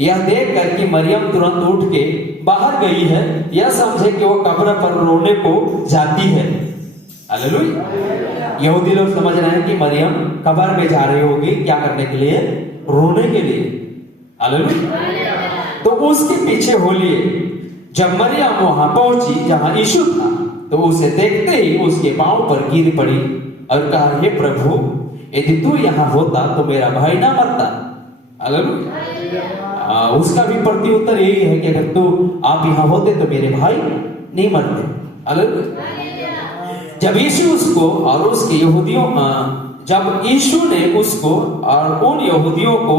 यह देखकर कि मरियम तुरंत उठ के बाहर गई है, यह समझे कि वो कब्र पर रोने को जाती है। हालेलुया। यहूदी लोग समझ रहे हैं कि मरियम कब्र में जा रही होगी, क्या करने के लिए? रोने के लिए। हालेलुया। तो उसके पीछे हो लिए। जब मरियम वहां पहुंची जहां यीशु था, तो उसे देखते ही उसके पांव पर गिर पड़ी और कहा, हे प्रभु, यदि तू यहाँ होता तो मेरा भाई ना मरता। हालेलुया। उसका भी प्रत्युत्तर यही है कि अगर आप यहाँ होते तो मेरे भाई नहीं मरते। हालेलुया। जब यीशु उसको और उसके यहूदियों जब यीशु ने उसको और उन यहूदियों को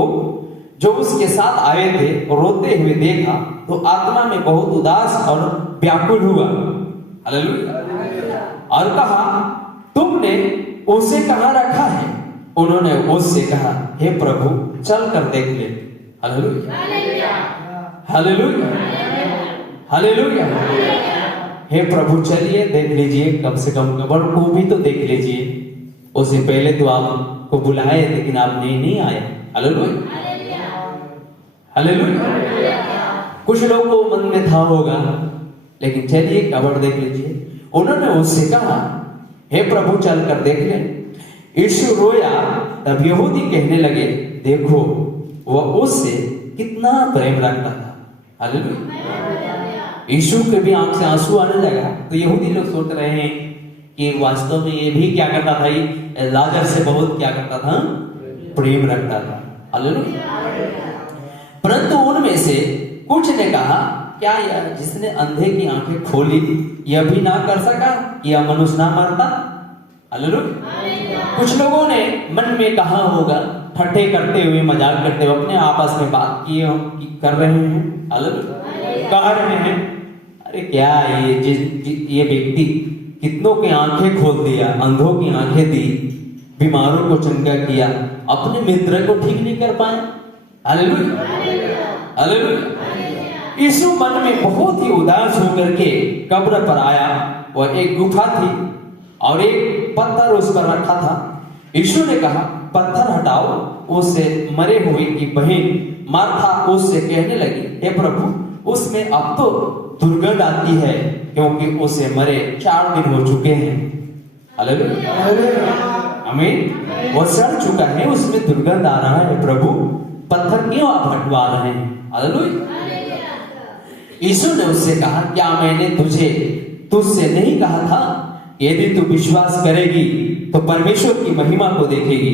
जो उसके साथ आए थे रोते हुए देखा, तो आत्मा में बहुत उदास और व्याकुल हुआ। हालेलुया। और कहा, तुमने उसे कहाँ रखा है? उन्होंने उससे कहा, हे प्रभु, चल कर देख ले। Hallelujah hallelujah hallelujah. हे प्रभु, चलिए देख लीजिए, कम से कम कब्र को भी तो देख लीजिए। उससे पहले तो आपको बुलाए लेकिन आप नहीं आए। Hallelujah hallelujah. कुछ लोगों को मन में था होगा, लेकिन चलिए कब्र देख लीजिए। उन्होंने उससे कहा, हे प्रभु, चल कर देख ले। यीशु रोया। तब यहूदी कहने लगे, देखो वह उससे कितना प्रेम रखता था। हालेलुया। यीशु के भी आंख से आंसू आने लगा। तो यहूदी लोग सोच रहे हैं कि वास्तव में ये भी क्या करता था, लाजर से बहुत क्या करता था, प्रेम रखता था। हालेलुया। परंतु उनमें से कुछ ने कहा, क्या यह जिसने अंधे की आंखें खोली यह भी ना कर सका कि यह मनुष्य ना मरता? हालेलुया। कुछ लोगों ने मन में कहा होगा, ठट्ठे करते हुए, मजाक करते हुए अपने आपस में बात कर रहे हैं। हालेलुया। कह रहे हैं, अरे क्या ये व्यक्ति कितनों की आंखें खोल दिया, अंधों की आंखें दी, बीमारों को चंगा किया, अपने मित्र को ठीक नहीं कर पाए। Hallelujah hallelujah. यीशु मन में बहुत ही उदास होकर के कब्र पर आया। वह एक गुफा थी और एक पत्थर उस पर रखा था। यीशु ने कहा, पत्थर हटाओ। उससे मरे हुए की बहन मार्था उससे कहने लगी, हे प्रभु, उसमें अब तो दुर्गंध आती है, क्योंकि उसे मरे 4 दिन हो चुके हैं। हालेलुया आमीन। वो सड़ चुका है, उसमें दुर्गंध आ रहा है। प्रभु, पत्थर क्यों आप हटवा रहे हैं? हालेलुया। यीशु ने उससे कहा, क्या मैंने तुझसे नहीं कहा था, यदि तू विश्वास करेगी तो परमेश्वर की महिमा को देखेगी।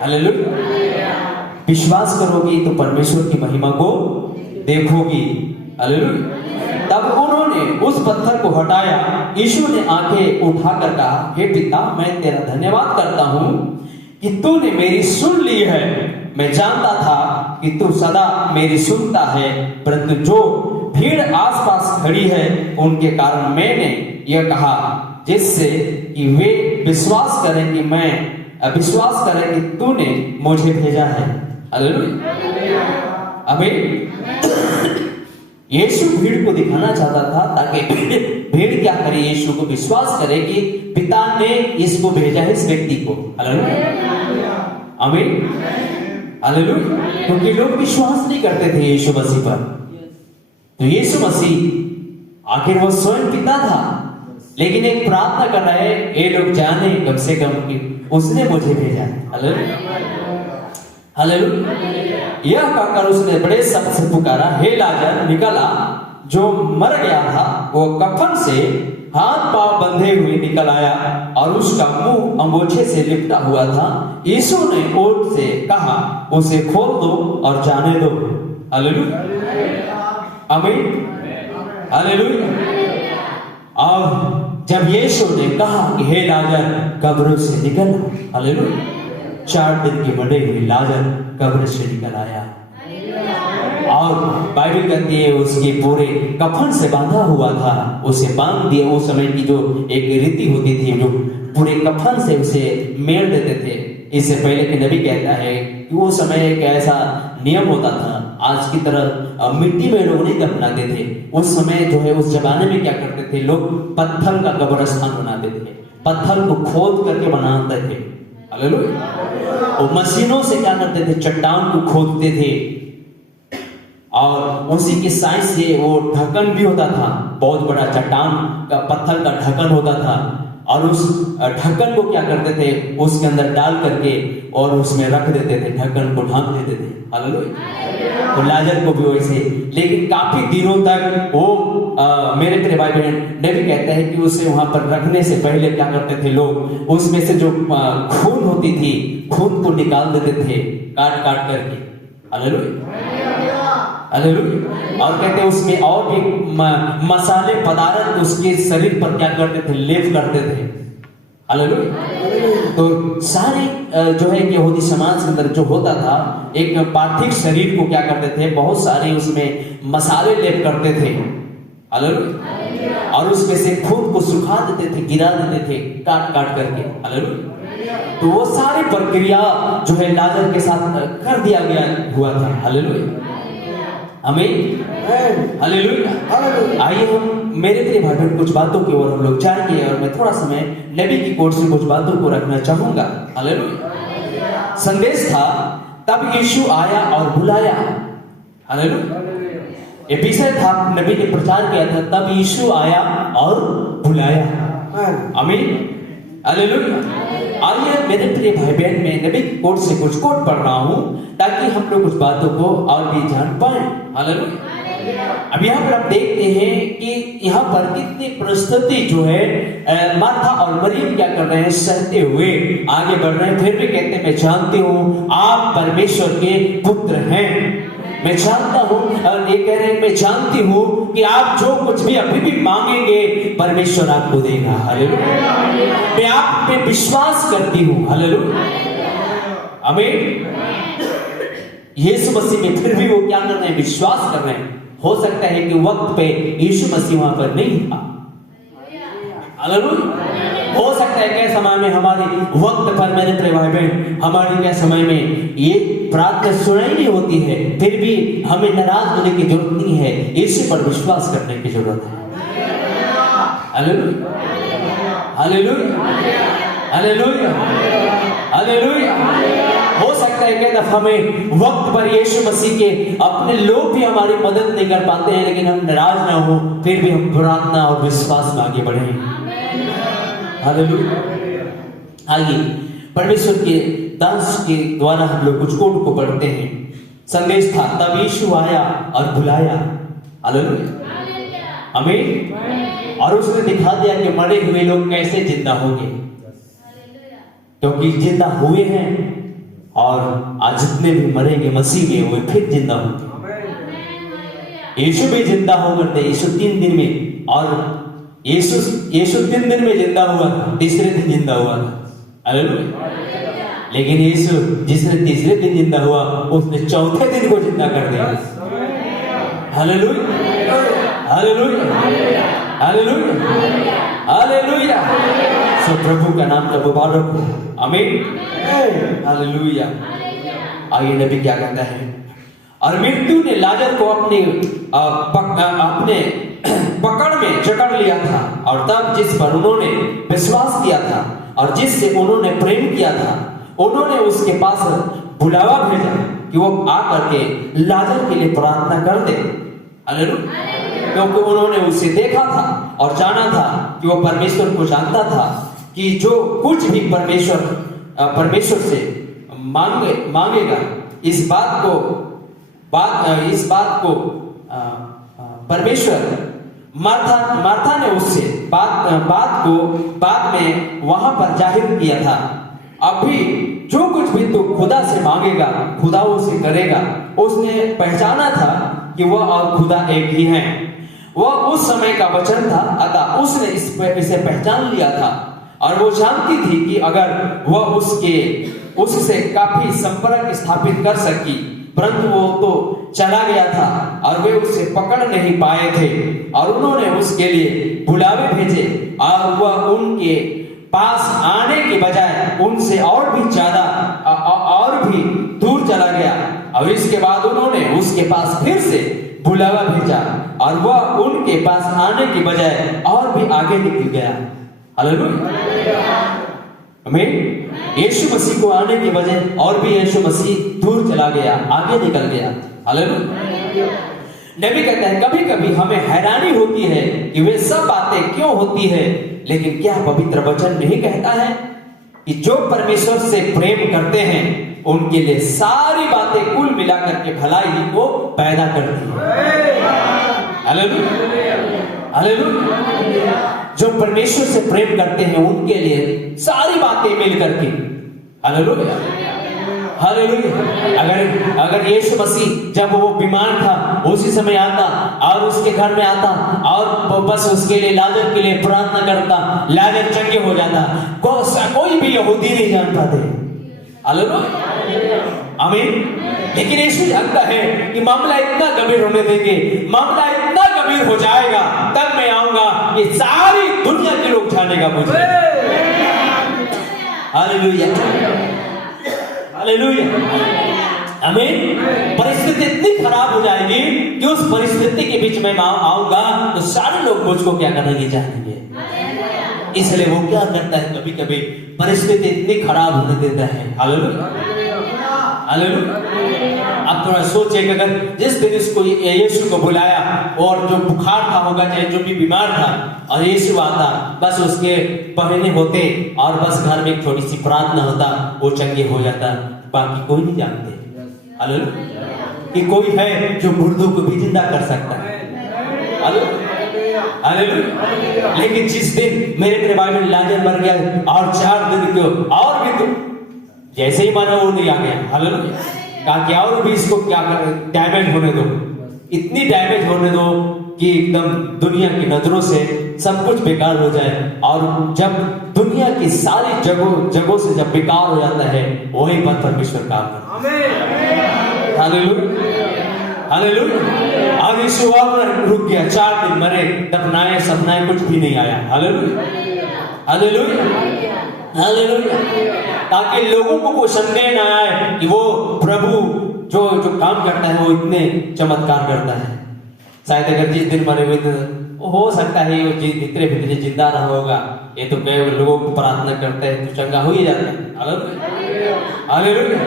हालेलुया। विश्वास करोगी तो परमेश्वर की महिमा को देखोगी। हालेलुया। तब उन्होंने उस पत्थर को हटाया। यीशु ने आंखें उठाकर कहा, हे पिता, मैं तेरा धन्यवाद करता हूं कि तूने मेरी सुन ली है। मैं जानता था कि तू सदा मेरी सुनता है, परंतु जो भीड़ आसपास खड़ी है उनके कारण मैंने यह कहा, जिससे कि वे विश्वास करें कि तूने मुझे भेजा है। हालेलुया आमीन। यीशु भीड़ को दिखाना चाहता था ताकि भीड़ क्या करे, यीशु को विश्वास करे कि पिता ने इसको भेजा है, इस व्यक्ति को। हालेलुया आमीन हालेलुया। क्योंकि लोग विश्वास नहीं करते थे यीशु मसीह पर। तो यीशु मसीह आखिर वो स्वयं पिता था, लेकिन एक प्रार्थना कर रहा है, ये लोग जाने कम से कम कि उसने मुझे भेजा। Hallelujah hallelujah. यह कहकर उसने बड़े शब्द से पुकारा, हे लाजर, निकल आ। जो मर गया था वो कफन से हाथ पांव बंधे हुए निकल आया और उसका मुंह अंगोछे से लिपटा हुआ था। यीशु ने ओट से कहा, उसे खोल दो और जाने दो। हालेलुया, आमीन, हालेलुया। और जब यीशु ने कहा कि हे लाजर कब्र से निकल, हालेलुया, 4 दिन के मरे हुए लाजर कब्र से निकल आया। और बाइबल कहती है उसके पूरे कफन से बांधा हुआ था, उसे बांध दिया। उस समय की जो एक रीति होती थी, जो पूरे कफन से उसे मेल देते थे। इससे पहले कि नबी कहता है कि वो समय एक ऐसा नियम होता था, आज की तरह मिट्टी में लोग नहीं दफनाते थे। उस समय जो है, उस जमाने में क्या करते थे लोग, पत्थर का कब्रिस्तान बनाते थे, पत्थर को खोद करके बनाते थे। हालेलुया। वो मशीनों से क्या करते थे, चट्टान को खोदते थे और उसी की साइज से वो ढक्कन भी होता था, बहुत बड़ा चट्टान का पत्थर का ढक्कन होता था। और उस ढक्कन को क्या करते थे, उसके अंदर डाल करके और उसमें रख देते थे, ढक्कन को ढांक देते थे। हालेलुया। तो लाजर को भी वैसे, लेकिन काफी दिनों तक वो मेरे प्रिय भाई बहन, नबी कहता है कि उसे वहां पर रखने से पहले क्या करते थे लोग, उसमें से जो खून होती थी, खून को निकाल देते थे काट काट करके। Hallelujah, hallelujah. और कहते हैं उसमें और भी मसाले पदार्थ उसके शरीर पर क्या करते थे, लेप करते थे। हालेलुया। तो सारे जो है कि यहूदी समाज के अंदर जो होता था, एक पार्थिव शरीर को क्या करते थे, बहुत सारे उसमें मसाले लेप करते थे। हालेलुया। और उसमें से खून को सुखा देते थे, गिरा देते थे काट काट करके। हालेलुया। तो वो सारी प्रक्रिया जो है लाजर के साथ कर दिया गया हुआ था। हालेलुया, आमीन, हालेलुया। आइए हम मेरे प्रिय भाई बहन कुछ बातों की ओर हम लोग जाएंगे और मैं थोड़ा समय नबी की कोर्ट से कुछ बातों को रखना चाहूंगा। हालेलुया। संदेश था, तब यीशु आया और बुलाया। हालेलुया। ये विषय था, नबी ने प्रचार किया था, तब यीशु आया और बुलाया। आमीन, हालेलुया। आइए मेरे प्रिय भाई बहन, मैं नबी की कोट से कुछ कोट पढ़ रहा हूं ताकि हम लोग कुछ बातों को और भी जान पाए। हालेलुया। अब यहाँ पर आप देखते हैं कि यहाँ पर कितनी परिस्थिति जो है, मार्था और मरियम क्या कर रहे हैं, सहते हुए आगे बढ़ रहे हैं। फिर भी कहते हैं, मैं जानती हूँ आप परमेश्वर के पुत्र हैं। मैं जानता हूँ, और ये कह रहे हैं, मैं जानती हूँ कि आप जो कुछ भी अभी भी मांगेंगे परमेश्वर आपको देगा। हालेलुया। मैं आप पे विश्वास करती हूँ। हालेलुया, आमीन। यीशु मसीह में फिर भी वो क्या कर रहे हैं, विश्वास कर रहे हैं। हो सकता है कि वक्त पे यीशु मसीह वहां पर नहीं था। हालेलुया। हो सकता है क्या समय में हमारे वक्त पर, मेरे प्रिय भाई बहन, हमारे क्या समय में ये प्रार्थना सुनाई नहीं होती है, फिर भी हमें नाराज होने की जरूरत नहीं है, यीशु पर विश्वास करने की जरूरत है। Hallelujah, hallelujah, hallelujah, hallelujah. हो सकता है कि हमें वक्त पर यीशु मसीह के अपने लोग भी हमारी मदद नहीं कर पाते हैं, लेकिन हम नाराज ना हो, फिर भी हम प्रार्थना और विश्वास में आगे बढ़े। हालेलुया। आइए परमेश्वर के दास के द्वारा हम लोग कुछ कोट को पढ़ते हैं। संदेश था, तब यीशु आया और बुलाया। हालेलुया, आमीन। और उसने दिखा दिया कि मरे हुए लोग कैसे जिंदा होंगे, क्योंकि जिंदा हुए हैं और आज जितने भी मरेंगे मसीह में वो फिर जिंदा होंगे। यीशु भी जिंदा हो गए। यीशु 3 दिन में, और यीशु 3 दिन में जिंदा हुआ, तीसरे दिन जिंदा हुआ था। हालेलुया। लेकिन यीशु जिसने तीसरे दिन जिंदा हुआ, उसने चौथे दिन को जिंदा कर दिया। Hallelujah, hallelujah, hallelujah, hallelujah. सो प्रभु का नाम का मुबारक हो। आमीन, हालेलुया। आइए नबी क्या कहता है, और मृत्यु ने लाजर को अपने पकड़ में जकड़ लिया था, और तब जिस पर उन्होंने विश्वास किया था और जिससे उन्होंने प्रेम किया था, उन्होंने उसके पास बुलावा भेजा कि वो आकर के लाजर के लिए प्रार्थना कर दे। हालेलुया। क्योंकि उन्होंने उसे देखा था और जाना था कि वो परमेश्वर को जानता था, कि जो कुछ भी परमेश्वर से मांगेगा, इस बात को परमेश्वर मार्था ने उससे बात को बाद में वहां पर जाहिर किया था। अभी जो कुछ भी तू खुदा से मांगेगा खुदा उसे करेगा। उसने पहचाना था कि वह और खुदा एक ही हैं। वह उस समय का वचन था, अतः उसने इसे पहचान लिया था और वो जानती थी कि अगर वह उससे काफी संपर्क स्थापित कर सकी, परंतु वो तो चला गया था और वे उसे पकड़ नहीं पाए थे और उन्होंने उसके लिए बुलावे भेजे और वह उनके पास आने के बजाय उनसे और भी ज्यादा और भी दूर चला गया। और इसके बाद उन्होंने उसके पास फिर से बुलावा भेजा और वह उनके पास आने के बजाय और भी आगे निकल गया। हालेलुया, आमीन। यीशु मसीह को आने के बजाय और भी यीशु मसीह दूर चला गया, आगे निकल गया। हालेलुया। नबी कहते हैं कभी कभी हमें हैरानी होती है कि वे सब बातें क्यों होती है, लेकिन क्या पवित्र वचन नहीं कहता है कि जो परमेश्वर से प्रेम करते हैं उनके लिए सारी बातें कुल मिलाकर के भलाई को पैदा करती है। Hallelujah, hallelujah. जो परमेश्वर से प्रेम करते हैं उनके लिए सारी बातें मिलकर के, हालेलुया, हालेलुया। अगर यीशु मसीह जब वो बीमार था उसी समय आता और उसके घर में आता और बस उसके लिए लाजर के लिए प्रार्थना करता, लाजर चंगे हो जाता, कोई भी यहूदी नहीं जान पाते। हालेलुया, आमीन। लेकिन यीशु जानता है कि मामला इतना गंभीर होने देंगे, मामला इतना गंभीर हो जाएगा, तब मैं आऊंगा, ये सारी दुनिया के लोग जानेगा मुझे। हालेलुया, हालेलुया, आमीन। परिस्थिति इतनी खराब हो जाएगी कि उस परिस्थिति के बीच में आऊंगा तो सारे लोग मुझको क्या करेंगे, जानेंगे। इसलिए वो क्या करता है, कभी कभी परिस्थिति इतनी खराब होने देता है। Hallelujah, hallelujah. आप थोड़ा सोचिए कि अगर जिस दिन इसको यीशु को बुलाया और जो बुखार था होगा, चाहे जो भी बीमार था, और यीशु आता, बस उसके पहने होते और बस घर में एक छोटी सी प्रार्थना होता, वो चंगे हो जाता, बाकी कोई नहीं जानते। हालेलुया, कि कोई है जो मुर्दों को भी जिंदा कर सकता है। हालेलुया। लेकिन जिस दिन मेरे भाई में लाजर मर गया और 4 दिन को और भी तो जैसे ही माना वो नहीं आ गया। हालेलुया, कहा कि और भी इसको क्या कर, डैमेज होने दो, इतनी डैमेज होने दो कि एकदम दुनिया की नजरों से सब कुछ बेकार हो जाए। और जब दुनिया की सारी जगहों से जब बेकार हो जाता है, वही पर परमेश्वर काम करता है। Hallelujah, hallelujah. अब यीशु रुक गया, 4 दिन मरे, दफनाए सपनाए, कुछ भी नहीं आया। Hallelujah, hallelujah, hallelujah. ताकि लोगों को कोई संदेह ना आए कि वो प्रभु जो काम करता है वो इतने चमत्कार करता है। शायद अगर जिस दिन मरे हुए थे, हो सकता है वो भीतरे भीतरे जिंदा रहा होगा, ये तो कई लोगों को प्रार्थना करते हैं तो चंगा हो ही जाता है। Hallelujah, hallelujah.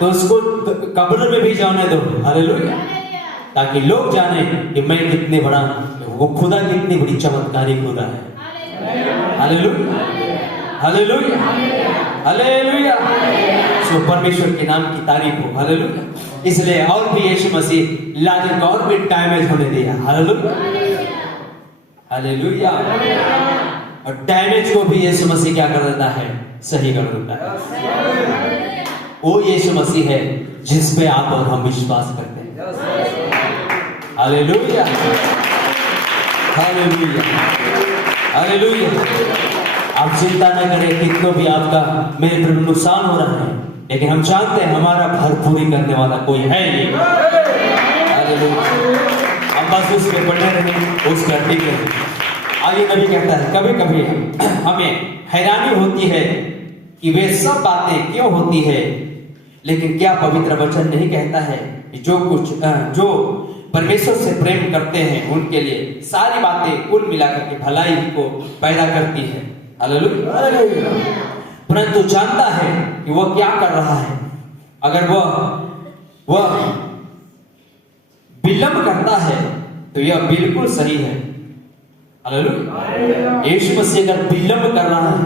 तो उसको कब्र में भी जाने दो। हालेलुया, ताकि लोग जाने कि मैं कितने बड़ा, वो खुदा कितनी बड़ी चमत्कारी खुदा है। Hallelujah, hallelujah, hallelujah. सो परमेश्वर के नाम की तारीफ हो। हालेलुया। इसलिए और भी यीशु मसीह लाजर को और भी डैमेज होने दिया। Hallelujah, hallelujah. और डैमेज को भी यीशु मसीह क्या कर देता है, सही कर देता है। वो यीशु मसीह है जिस पे आप और हम विश्वास करते हैं। Hallelujah, hallelujah, hallelujah. आप चिंता न करें कितनों भी आपका मेरे प्रभु नुकसान हो रहा है, लेकिन हम जानते हैं हमारा भरपूरी करने वाला कोई है ही। हालेलुया। हम बस उस पे बने रहें, उस पर टिके रहें। आगे नबी कहता है कभी कभी हमें हैरानी होती है कि वे सब बातें क्यों होती है, लेकिन क्या पवित्र वचन नहीं कहता है कि जो परमेश्वर से प्रेम करते हैं उनके लिए सारी बातें कुल मिलाकर के भलाई को पैदा करती है। हालेलुया। परंतु जानता है कि वह क्या कर रहा है। अगर वह विलंब करता है तो यह बिल्कुल सही है। हालेलुया। यीशु मसीह अगर विलंब कर रहा है,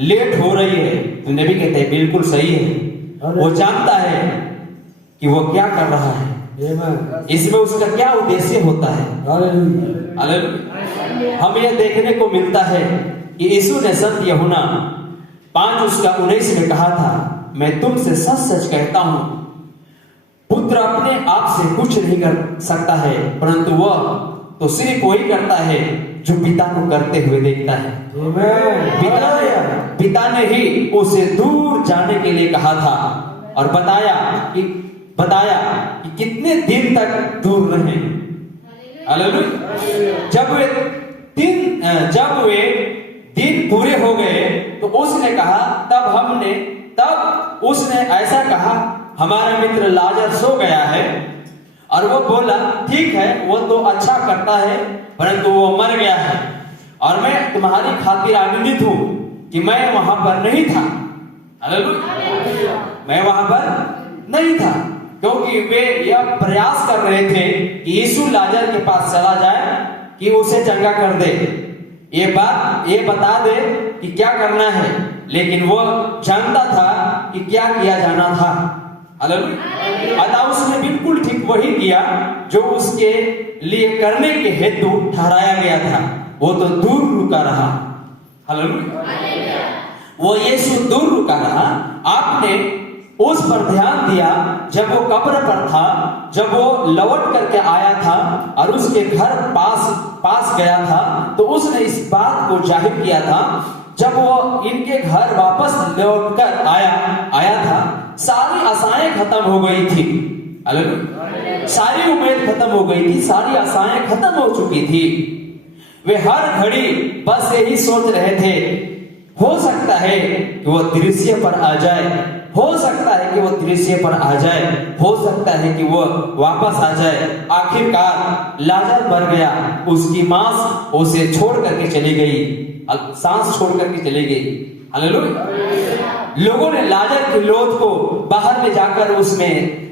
लेट हो रही है, तो नबी कहते हैं बिल्कुल सही है। वो जानता है कि वो क्या कर रहा है, इसमें उसका क्या उद्देश्य होता है? हालेलुया। हमें यह देखने को मिलता है कि यीशु ने संत यूहन्ना 5:19 में कहा था, मैं तुमसे सच सच कहता हूं, पुत्र अपने आप से कुछ नहीं कर सकता है, परंतु वह तो सिर्फ वही करता है जो पिता को करते हुए देखता है। पिता ने ही उसे दूर जाने के लिए कहा था और बताया कि कितने दिन तक दूर रहे। हालेलुया। जब वे दिन पूरे हो गए तो उसने कहा, तब उसने ऐसा कहा, हमारा मित्र लाजर सो गया है। और वो बोला, ठीक है, वो तो अच्छा करता है, परंतु वो मर गया है और मैं तुम्हारी खातिर आनंदित हूं कि मैं वहां पर नहीं था। हालेलुया। मैं वहां पर नहीं था, क्योंकि वे यह प्रयास कर रहे थे कि यीशु लाजर के पास चला जाए कि उसे चंगा कर दे, ये बता दे कि क्या करना है, लेकिन वो जानता था कि क्या किया जाना था। हालेलुया। अतः उसने बिल्कुल ठीक वही किया जो उसके लिए करने के हेतु ठहराया गया था। वो तो दूर रुका रहा। हालेलुया। वो यीशु दूर रुका रहा। आपने उस पर ध्यान दिया जब वो कब्र पर था, जब वो लौट करके आया था और उसके घर पास गया था, तो उसने इस बात को जाहिर किया था। जब वो इनके घर वापस लौट कर आया था, सारी आशाएं खत्म हो गई थी। हालेलुया। सारी उम्मीद खत्म हो गई थी, सारी आशाएं खत्म हो चुकी थी। वे हर घड़ी बस यही सोच रहे थे, हो सकता है कि वो दृश्य पर आ जाए, हो सकता है कि वो दृश्य पर आ जाए, हो सकता है कि वो वापस आ जाए। आखिरकार लाजर मर गया, उसकी मांस उसे छोड़ करके चली गई, सांस छोड़ करके चली गई। हालेलुया। लोगों ने लाजर की लोथ को बाहर ले जाकर उसमें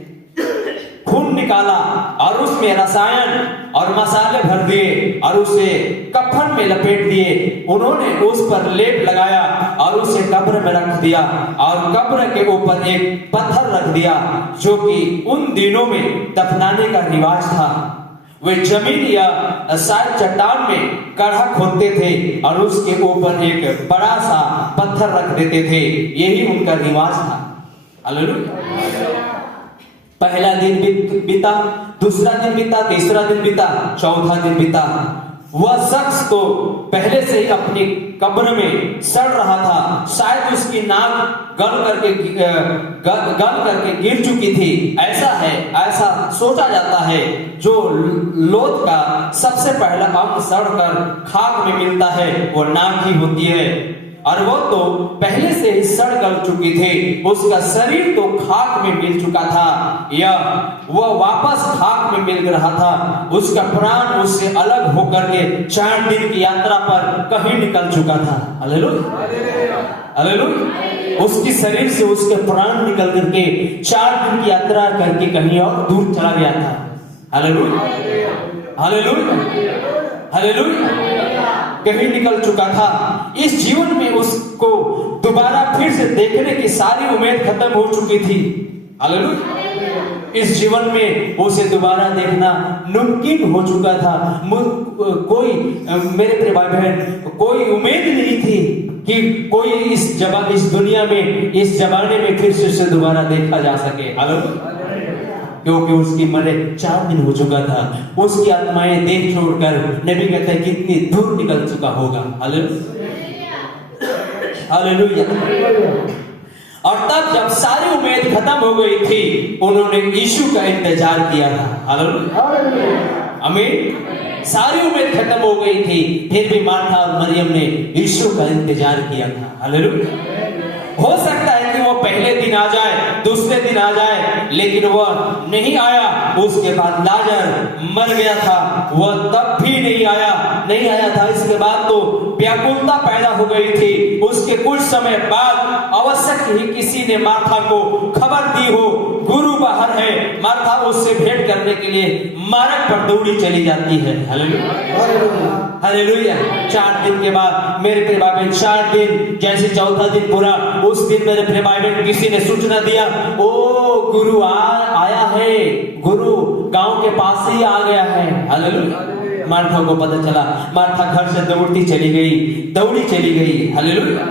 खून निकाला और उसमें रसायन और मसाले भर दिए और उसे कफन में लपेट दिए। उन्होंने उस पर लेप लगाया और उसे कब्र में रख दिया और कब्र के ऊपर एक पत्थर रख दिया, जो कि उन दिनों में दफनाने का रिवाज था। वे जमीन या शायद चट्टान में गड्ढा खोदते थे और उसके ऊपर एक बड़ा सा पत्थर रख देते थे। यही उनका रिवाज था। हालेलुया। पहला दिन बीता, दूसरा दिन बीता, तीसरा दिन बीता, चौथा दिन बीता। वह शख्स तो पहले से ही अपनी कब्र में सड़ रहा था। शायद उसकी नाक गल करके गिर चुकी थी। ऐसा सोचा जाता है। जो लोथ का सबसे पहला अंग सड़कर खाक में मिलता है वो नाक ही होती है, और वो तो पहले से ही सड़ गल चुकी थी। उसका शरीर तो खाक में मिल चुका था, या वह वापस खाक में मिल रहा था। उसका प्राण उससे अलग होकर के 4 दिन की यात्रा पर कहीं निकल चुका था। हालेलुया। हालेलुया। उसकी शरीर से उसके प्राण निकल करके 4 दिन की यात्रा करके कहीं और दूर चला गया था। हालेलुया। हालेलुया। हालेलुया। कहीं निकल चुका था। इस जीवन में उसको दोबारा फिर से देखने की सारी उम्मीद खत्म हो चुकी थी। हालेलुया। इस जीवन में उसे दोबारा देखना मुमकिन हो चुका था। कोई मेरे प्रिय भाई बहन, कोई उम्मीद नहीं थी कि कोई इस दुनिया में, इस जमाने में फिर से उसे दोबारा देखा जा सके। हालेलुया। क्योंकि उसकी मरे 4 दिन हो चुका था। उसकी आत्माएं देह छोड़कर, नबी कहते हैं, कितनी दूर निकल चुका होगा। हालेलुया। हालेलुया। और तब जब सारी उम्मीद खत्म हो गई थी, उन्होंने यीशु का इंतजार किया था। हालेलुया। आमीन। सारी उम्मीद खत्म हो गई थी, फिर भी मार्था और मरियम ने यीशु का इंतजार किया था। हालेलुया। हो सकता है कि वो पहले दिन आ जाए, दूसरे दिन आ जाए, लेकिन वह नहीं आया। उसके बाद लाजर मर गया था, वह तब भी नहीं आया था। इसके बाद तो व्याकुलता पैदा हो गई थी। उसके कुछ समय बाद आवश्यक ही किसी ने मार्था को खबर दी हो, गुरु बाहर है। मार्था उससे भेंट करने के लिए मार्ग पर दौड़ी चली जाती है। हालेलुया। हालेलुया। 4 दिन के बाद मेरे प्रिय भाई बहन, 4 दिन जैसे चौथा दिन पूरा, उस दिन मेरे प्रिय भाई बहन किसी ने सूचना दिया, ओ गुरु आया है, गुरु गांव के पास ही आ गया है। हालेलुया। मार्था को पता चला, मार्था घर से दौड़ी चली गई। हालेलुया।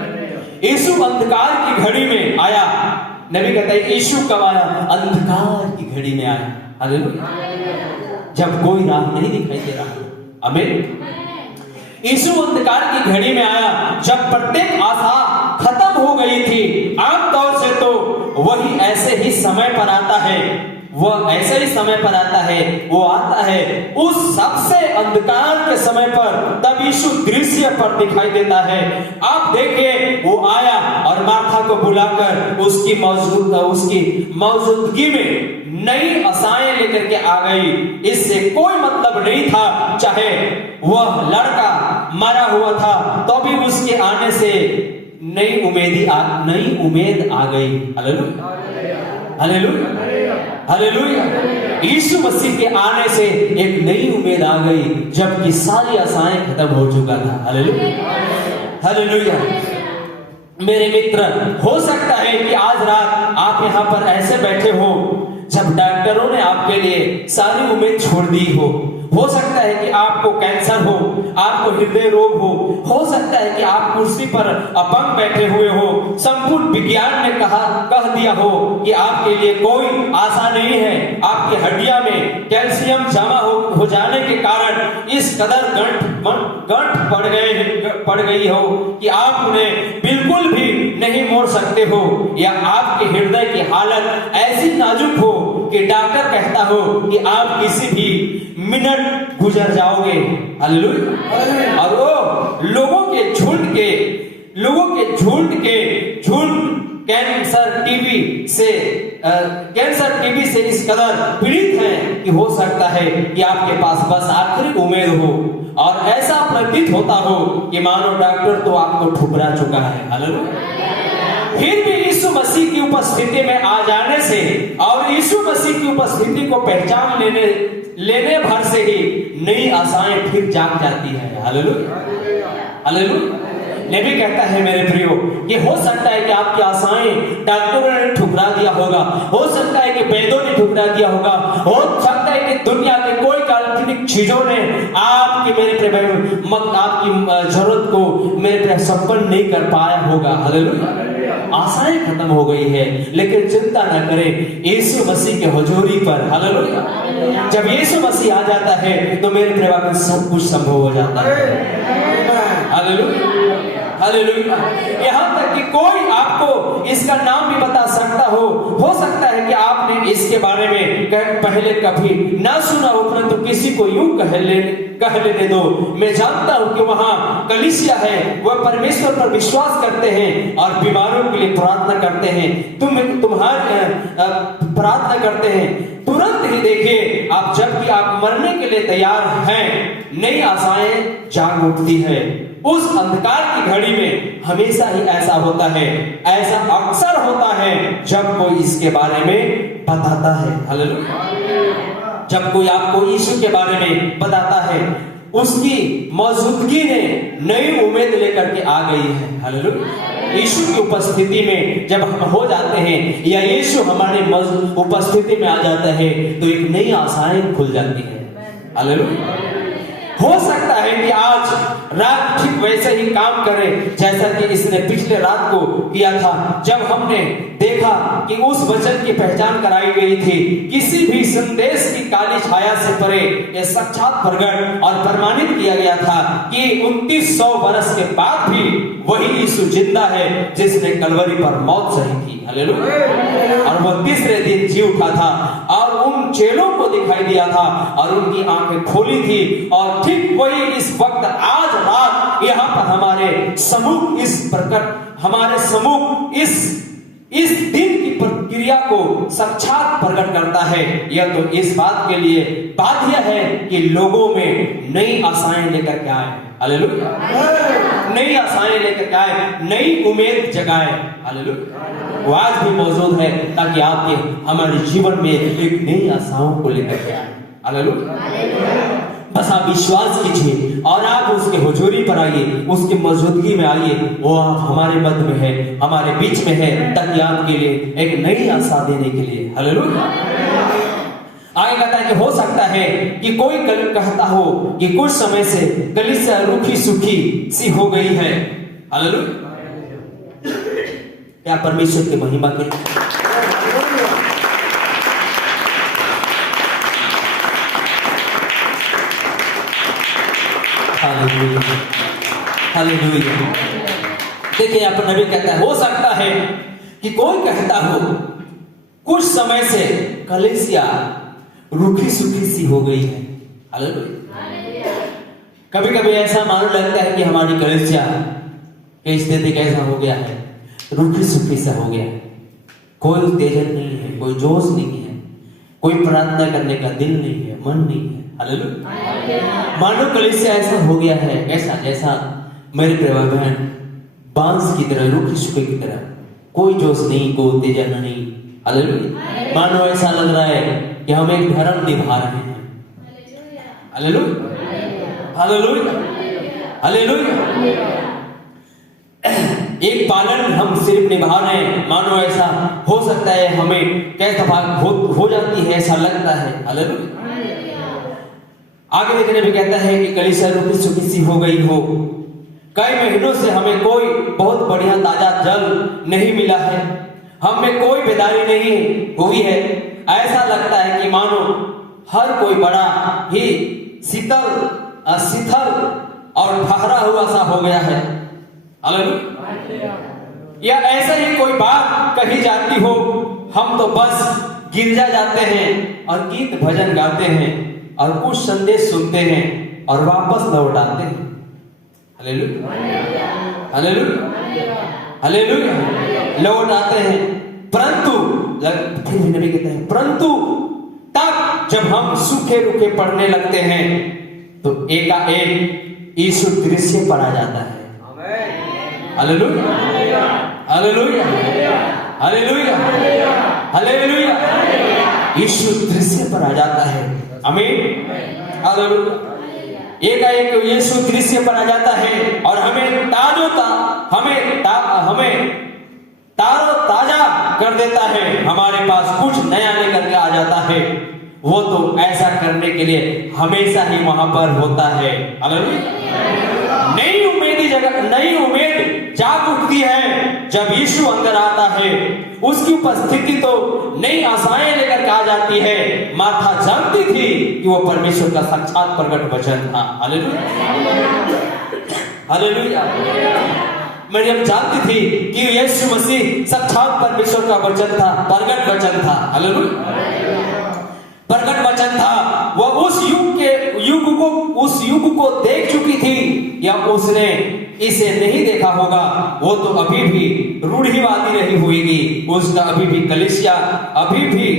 यीशु अंधकार की घड़ी में आया। नबी कहता है यीशु कब आया? अंधकार की घड़ी में आया। हालेलुया। जब कोई राह नहीं दिखाई दे रहा। आमीन। यीशु अंधकार की घड़ी में आया जब प्रत्येक आशा खत्म हो गई थी। आमतौर से तो वही ऐसे ही समय पर आता है, वह ऐसे ही समय पर आता है, वो आता है उस सबसे अंधकार के समय पर, तब यीशु दृश्य पर दिखाई देता है। आप देखिए, वो आया और मार्था को बुलाकर उसकी मौजूदगी में नई आशाएं लेकर के आ गई। इससे कोई मतलब नहीं था, चाहे वह लड़का मरा हुआ था तो भी उसके आने से नई उम्मीद आ गई। हालेलुया। हालेलुया। हालेलुया। यीशु मसीह के आने से एक नई उम्मीद आ गई, जबकि सारी आशाएं खत्म हो चुका था। हालेलुया। हालेलुया। मेरे मित्र, हो सकता है कि आज रात आप यहाँ पर ऐसे बैठे हो जब डॉक्टरों ने आपके लिए सारी उम्मीद छोड़ दी हो सकता है कि आपको कैंसर हो, आपको हृदय रोग हो सकता है कि आप कुर्सी पर अपंग बैठे हुए हो, संपूर्ण विज्ञान ने कह दिया हो कि आपके लिए कोई आशा नहीं है। आपकी हड्डियां में कैल्शियम जमा हो जाने के कारण इस कदर गंठ पड़ गई हो कि आप उन्हें बिल्कुल भी नहीं मोड़ सकते हो, या आपके हृदय की हालत ऐसी नाजुक हो कि डॉक्टर कहता हो कि आप किसी भी मिनट गुजर जाओगे। हालेलुया। और वो लोगों के झुंड कैंसर टीबी से इस कदर पीड़ित हैं कि हो सकता है कि आपके पास बस आखिरी उम्मीद हो, और ऐसा प्रतीत होता हो कि मानो डॉक्टर तो आपको ठुकरा चुका है। हालेलुया। फिर भी यीशु मसीह की उपस्थिति में आ जाने से और यीशु मसीह की उपस्थिति को पहचान लेने भर से ही नई आशाएं फिर जाग जाती है। हालेलुया। हालेलुया। नबी कहता है मेरे प्रियो कि हो सकता है कि आपकी आशाएं डॉक्टरों ने ठुकरा दिया होगा, हो सकता है कि वैद्यों ने ठुकरा दिया होगा, हो सकता है कि दुनिया के कोई काल्पनिक चीजों ने आपकी जरूरत को मेरे प्रिय संपन्न नहीं कर पाया होगा। हालेलुया। आशाएं खत्म हो गई है, लेकिन चिंता न करें यीशु मसीह के हुजूरी पर। हालेलुया। जब यीशु मसीह आ जाता है तो मेरे प्रिय सब कुछ संभव हो जाता है। हालेलुया। हालेलुया। यहाँ तक कि कोई आपको इसका नाम भी बता सकता हो सकता है कि आपने इसके बारे में पहले कभी ना सुना हो, परंतु किसी को यूं कह लेने दो, मैं जानता हूं कि वहां कलीसिया है, वह परमेश्वर पर विश्वास करते हैं और बीमारों के लिए प्रार्थना करते हैं। तुम्हारे प्रार्थना करते हैं। तुरंत ही देखिए, आप जबकि आप मरने के लिए तैयार हैं, नई आशाएं जाग उठती है। उस अंधकार की घड़ी में हमेशा ही ऐसा होता है, ऐसा अक्सर होता है जब कोई इसके बारे में बताता है। हालेलुया। जब कोई आपको यीशु के बारे में बताता है, उसकी मौजूदगी ने नई उम्मीद लेकर के आ गई है। हालेलुया। यीशु की उपस्थिति में जब हम हो जाते हैं या यीशु हमारे उपस्थिति में आ जाता है तो एक नई आशाएं खुल जाती है। हालेलुया। हो सकता है कि आज रात ठीक वैसे ही काम करे जैसा कि इसने पिछले रात को किया था, जब हमने देखा कि उस वचन की पहचान कराई गई थी। किसी भी संदेश की काली छाया से परे यह साक्षात प्रकट और प्रमाणित किया गया था कि 2900 वर्ष के बाद भी वही यीशु जिंदा है जिसने कलवरी पर मौत सही थी। हालेलुया। और वह तीसरे दिन जी उठा था और उन चेलों को दिखाई दिया था और उनकी आंखें खोली थी। और ठीक वही इस वक्त आज रात यहाँ पर हमारे सम्मुख इस दिन की प्रक्रिया को साक्षात प्रकट करता है। यह तो इस बात के लिए बाध्य है कि लोगों में नई आशाएं लेकर के आए। हालेलुया। नई आशाएं लेकर के आए, नई उम्मीद जगाए। हालेलुया। वो आज भी मौजूद है ताकि आपके हमारे जीवन में एक नई आशाओं को लेकर के आए। हालेलुया। बस आप विश्वास कीजिए और आप उसके हुजूरी पर आइए, उसकी मौजूदगी में आइए। वो आप हमारे मध्य में है, हमारे बीच में है, ताकि आपके लिए एक नई आशा देने के लिए। हालेलुया। आगे कहता है कि हो सकता है कि कोई कहता हो कि कुछ समय से कलीसिया रूखी सूखी सी हो गई है। हालेलुया। क्या परमेश्वर की महिमा के हालेलुया, हालेलुया। देखिए यहाँ पर नबी कहता है हो सकता है कि कोई कहता हो कुछ समय से कलीसिया रूखी सूखी सी हो गई है। हालेलुया। कभी कभी ऐसा मालूम लगता है कि हमारी कलीसिया की स्थिति कैसा हो गया है, रूखी सूखी सा हो गया है। कोई उत्तेजन नहीं है, कोई जोश नहीं है, कोई प्रार्थना करने का दिल नहीं है, मन नहीं है। हालेलुया। मानो कलीसिया ऐसा हो गया है कैसा, जैसा मेरे प्रिय बहन बांस की तरह, रूखी सूखी की तरह, कोई जोश नहीं, कोई उत्तेजन नहीं। हालेलुया। मानो ऐसा लग रहा है कि हम एक धर्म निभा रहे हैं। Hallelujah, hallelujah, hallelujah. एक पालन हम सिर्फ निभा रहे हैं, मानो ऐसा हो सकता है हमें कैसा भाग हो जाती है, ऐसा लगता है। हालेलुया। आगे देखने में कहता है कि कलीसिया रूखी सूखी सी हो गई हो, कई महीनों से हमें कोई बहुत बढ़िया ताजा जल नहीं मिला है, हम में कोई बेदारी नहीं हुई है। ऐसा लगता है कि मानो हर कोई बड़ा ही शिथिल और ठहरा हुआ सा हो गया है। हालेलुया। या ऐसा ही कोई बात कही जाती हो, हम तो बस गिरजा जाते हैं और गीत भजन गाते हैं और कुछ संदेश सुनते हैं और वापस लौट आते हैं। हालेलुया, हालेलुया, हालेलुया, लौट आते हैं। परंतु फिर भी नबी कहते हैं परंतु तब जब हम सूखे रूखे पड़ने लगते हैं तो एकाएक यीशु दृश्य पर आ जाता है। Hallelujah, hallelujah, hallelujah, hallelujah. यीशु दृश्य पर आ जाता है। आमीन। हालेलुया। एकाएक यीशु दृश्य पर आ जाता है और हमें तारो ताजा कर देता है, हमारे पास कुछ नया लेकर के आ जाता है। वो तो ऐसा करने के लिए हमेशा ही वहां पर होता है। हालेलुया। नई उम्मीद जाग उठती है जब यीशु अंदर आता है। उसकी उपस्थिति तो नई आशाएं लेकर के आ जाती है। मार्था जानती थी कि वो परमेश्वर का साक्षात प्रकट वचन था। Hallelujah, hallelujah. मरियम जानती थी कि यीशु मसीह साक्षात परमेश्वर का वचन था, प्रकट वचन था। हालेलुया, प्रकट वचन था। वह उस युग को देख चुकी थी, या उसने इसे नहीं देखा होगा, वो तो अभी भी रूढ़िवादी रही होगी। उसका अभी भी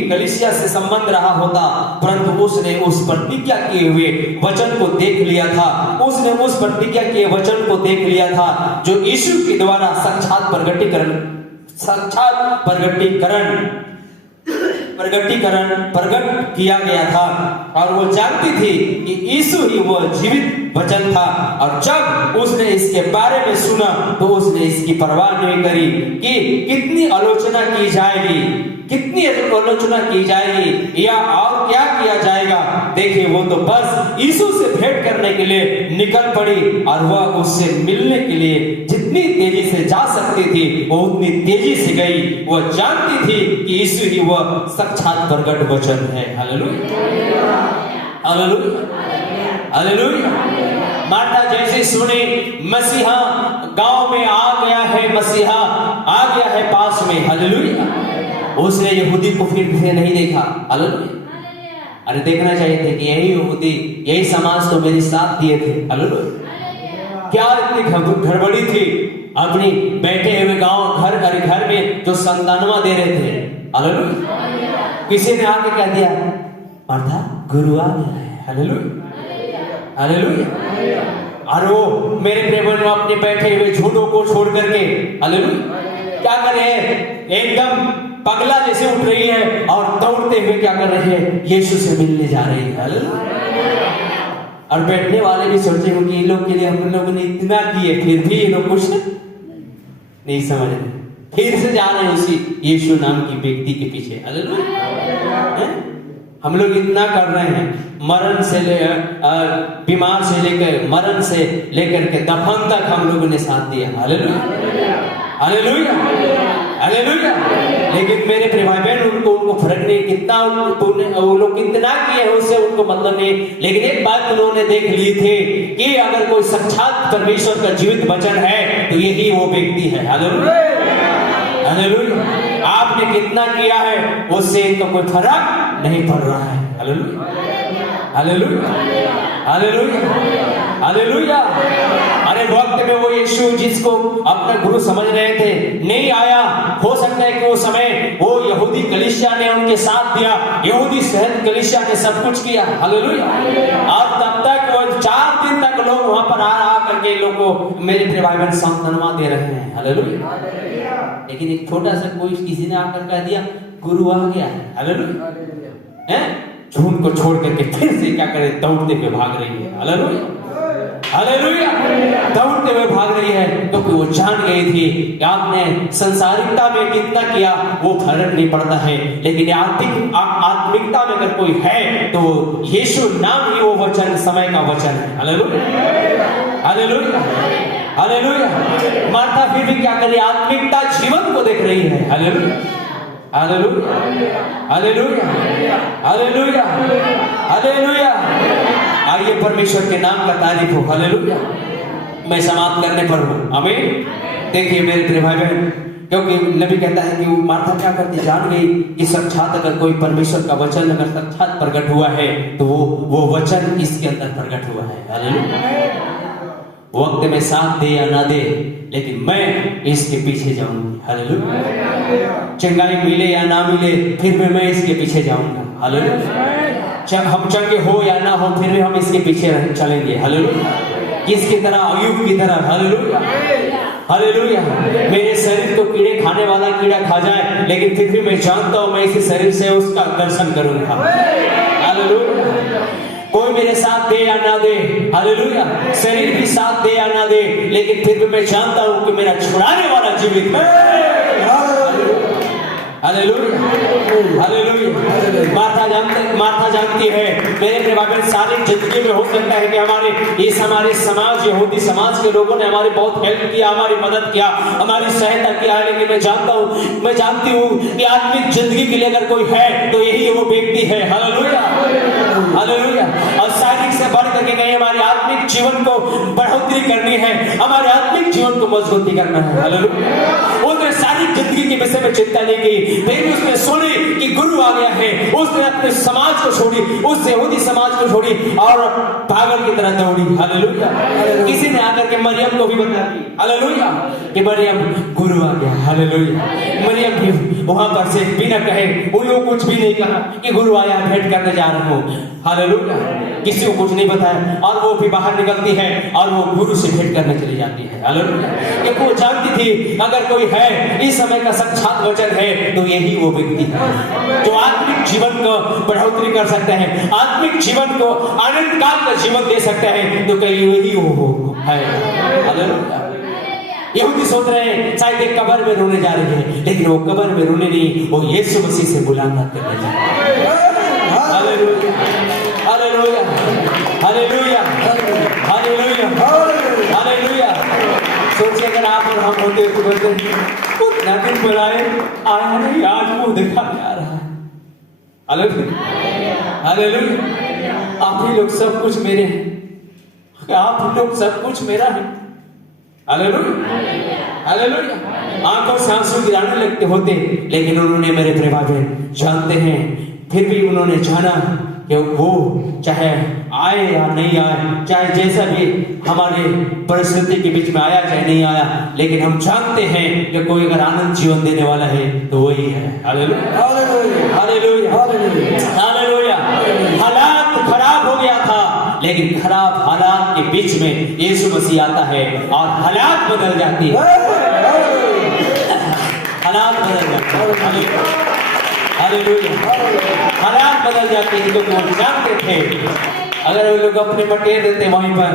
कलीसिया से संबंध रहा होता, परंतु उसने उस प्रतिज्ञा किए हुए वचन को देख लिया था। उसने उस प्रतिज्ञा के वचन को देख लिया था जो यीशु के द्वारा साक्षात प्रकट किया गया था। और वो जानती थी कि यीशु ही वो जीवित वचन था। और जब उसने इसके बारे में सुना तो उसने इसकी परवाह नहीं करी कि कितनी आलोचना की जाएगी या और क्या किया जाएगा। देखिए, वो तो बस यीशु से भेंट करने के लिए निकल पड़ी और वह उससे मिलने के लिए जितनी तेजी से जा सकती थी वो उतनी तेजी से गई। वह जानती थी कि यीशु ही वह साक्षात प्रकट वचन है। Hallelujah, hallelujah, hallelujah. मार्था जैसे सुनी मसीहा गांव में आ गया है, मसीहा आ गया है पास में। हालेलुया। उसने यहूदी को फिर से नहीं देखा। हालेलुया। अरे देखना चाहिए थे कि यही यहूदी, यही समाज तो मेरे साथ दिए थे। हालेलुया। क्या इतनी गड़बड़ी थी अपनी बैठे हुए घर में जो संतानवा दे रहे थे। हालेलुया। किसी ने आके कह दिया मार्था गुरु आ गया है। Hallelujah, hallelujah. और वो मेरे प्रेम अपने बैठे हुए झूठों को छोड़ करके हालेलुया क्या कर रहे हैं, एकदम पगला जैसे उठ रही है और दौड़ते हुए क्या कर रहे हैं, यीशु से मिलने जा रही है। हालेलुया। और बैठने वाले भी सोचे हो कि इन लोग के लिए हम लोगों ने इतना किए, फिर भी ये लोग कुछ नहीं समझ रहे, फिर से जा रहे हैं उसी यीशु नाम की व्यक्ति के पीछे। हालेलुया, हम लोग इतना कर रहे हैं, मरण से बीमार से लेकर मरण से लेकर के दफन तक हम लोगों ने साथ दिया। Hallelujah, hallelujah, hallelujah. लेकिन मेरे प्रिय भाई बहन, उनको फर्क नहीं कितना वो लोग कितना किए हैं उससे उनको मतलब नहीं। लेकिन एक बात उन्होंने देख ली थी कि अगर कोई साक्षात परमेश्वर का जीवित वचन है तो यही वो व्यक्ति है। Hallelujah, hallelujah. आपने कितना किया है उससे इनको कोई फर्क नहीं पड़ रहा है। Hallelujah, hallelujah, hallelujah, hallelujah. अरे वक्त में वो यीशु जिसको अपना गुरु समझ रहे थे नहीं आया। हो सकता है कि वो समय वो यहूदी कलीसिया ने उनके साथ दिया, यहूदी सहन कलीसिया ने सब कुछ किया। हालेलुया। और तब तक वो 4 दिन तक लोग वहां पर आ करके लोग को मेरे प्रिय भाई बहन सांत्वना दे रहे हैं। हालेलुया। लेकिन एक छोटा सा कोई किसी ने आकर कह दिया गुरु आ गया है। हालेलुया। झूठ को छोड़ करके फिर से क्या करे, दौड़ते हुए भाग रही है। हालेलुया, हालेलुया, दौड़ते हुए भाग रही है क्योंकि वो जान गई थी कि आपने संसारिकता में कितना किया वो फर्क नहीं पड़ता है, लेकिन आत्मिकता में अगर कोई है तो यीशु नाम ही वो वचन, समय का वचन है। Hallelujah, hallelujah, hallelujah. मार्था फिर भी क्या कर रही है, आत्मिकता जीवन को देख रही है। Hallelujah, hallelujah, hallelujah, hallelujah, hallelujah. आइए परमेश्वर के नाम का तारीफ हो। हालेलुया। मैं समाप्त करने पर हूं। आमीन। देखिए मेरे प्रिय भाई बहन, क्योंकि नबी कहता है कि वो मार्था क्या करती, जान गई कि साक्षात अगर कोई परमेश्वर का वचन अगर साक्षात प्रकट हुआ है तो वो वचन इसके अंदर प्रकट हुआ है। हालेलुया। वक्त में साथ दे या ना दे, लेकिन मैं इसके पीछे जाऊंगी। हालेलुया। चंगाई मिले या ना मिले फिर भी मैं इसके पीछे जाऊंगा। हालेलुया। हम चंगे हो या ना हो फिर भी हम इसके पीछे चलेंगे। हालेलुया। किसकी तरह, अय्यूब की तरह। Hallelujah, hallelujah. मेरे शरीर को कीड़े खाने वाला कीड़ा खा जाए लेकिन फिर भी मैं जानता हूं मैं इसी शरीर से उसका दर्शन करूंगा। हालेलुया। कोई मेरे साथ दे या ना दे, हालेलुया, शरीर भी साथ दे या ना दे, लेकिन फिर भी मैं जानता हूं कि मेरा छुड़ाने वाला जीवित है। Hallelujah, hallelujah. मार्था जानती है मेरे प्रिय भाई बहन, सारी जिंदगी में हो सकता है कि हमारे समाज, यहूदी समाज के लोगों ने हमारी बहुत हेल्प किया, हमारी मदद किया, हमारी सहायता किया, लेकिन मैं जानती हूँ कि आत्मिक जिंदगी के लिए अगर कोई है तो यही वो व्यक्ति है। Hallelujah, hallelujah. और शारीरिक से बढ़ करके नहीं, हमारे आत्मिक जीवन को बढ़ोतरी करनी है, हमारे आत्मिक जीवन को मजबूती करना है। हालेलुया। उसने सारी जिंदगी के विषय में चिंता नहीं की, लेकिन उसने सुनी कि गुरु आ गया है, उसने अपने समाज को छोड़ी, उस यहूदी समाज को छोड़ी और पागल की तरह दौड़ी। हालेलुया। किसी ने आकर के मरियम को भी बता दी, हालेलुया, कि मरियम गुरु आ गया। हालेलुया। मरियम भी वहां पर से बिना कहे, उन्होंने कुछ भी नहीं कहा कि गुरु आया, भेंट करने जा रहा हूं। हालेलुया। किसी को कुछ नहीं बताया और वो भी बाहर निकलती है और वो गुरु से भेंट करने चली जाती है। हालेलुया। क्योंकि वो जानती थी अगर कोई है इस समय का साक्षात वचन है तो यही वो व्यक्ति है जो आत्मिक जीवन को बढ़ोतरी कर सकता है, आत्मिक जीवन को आनंद काल का जीवन दे सकता है, तो कहीं यही वो है। हालेलुया। यहूदी सोच रहे हैं शायद एक कब्र में रोने जा रही है, लेकिन वो कब्र में रोने नहीं, वो यीशु मसीह से मुलाकात करने जा रही है। Hallelujah, hallelujah, hallelujah, hallelujah, hallelujah. सोचिए अगर आप और हम होते तो बोलते उतना दिन बुलाए आया नहीं, आज मुंह दिखा के आ रहा है। Hallelujah, hallelujah. आप ही लोग सब कुछ मेरे हैं, आप लोग सब कुछ मेरा है। Hallelujah, hallelujah. आंखों से आंसू गिराने लगते होते, लेकिन उन्होंने मेरे प्रिय भाई जानते हैं, फिर भी उन्होंने जाना कि वो चाहे आए या नहीं आए, चाहे जैसा भी हमारे परिस्थिति के बीच में आया चाहे नहीं आया, लेकिन हम जानते हैं कि कोई अगर आनंद जीवन देने वाला है तो वही है। Hallelujah, hallelujah, hallelujah, hallelujah. हालात खराब हो गया था, लेकिन खराब हालात के बीच में यीशु मसीह आता है और हालात बदल जाती है। हालात बदल जाते हैं। हालेलुया। हालात बदल जाते हैं क्योंकि वो जानते थे अगर वो लोग अपने मटेर देते वहीं पर,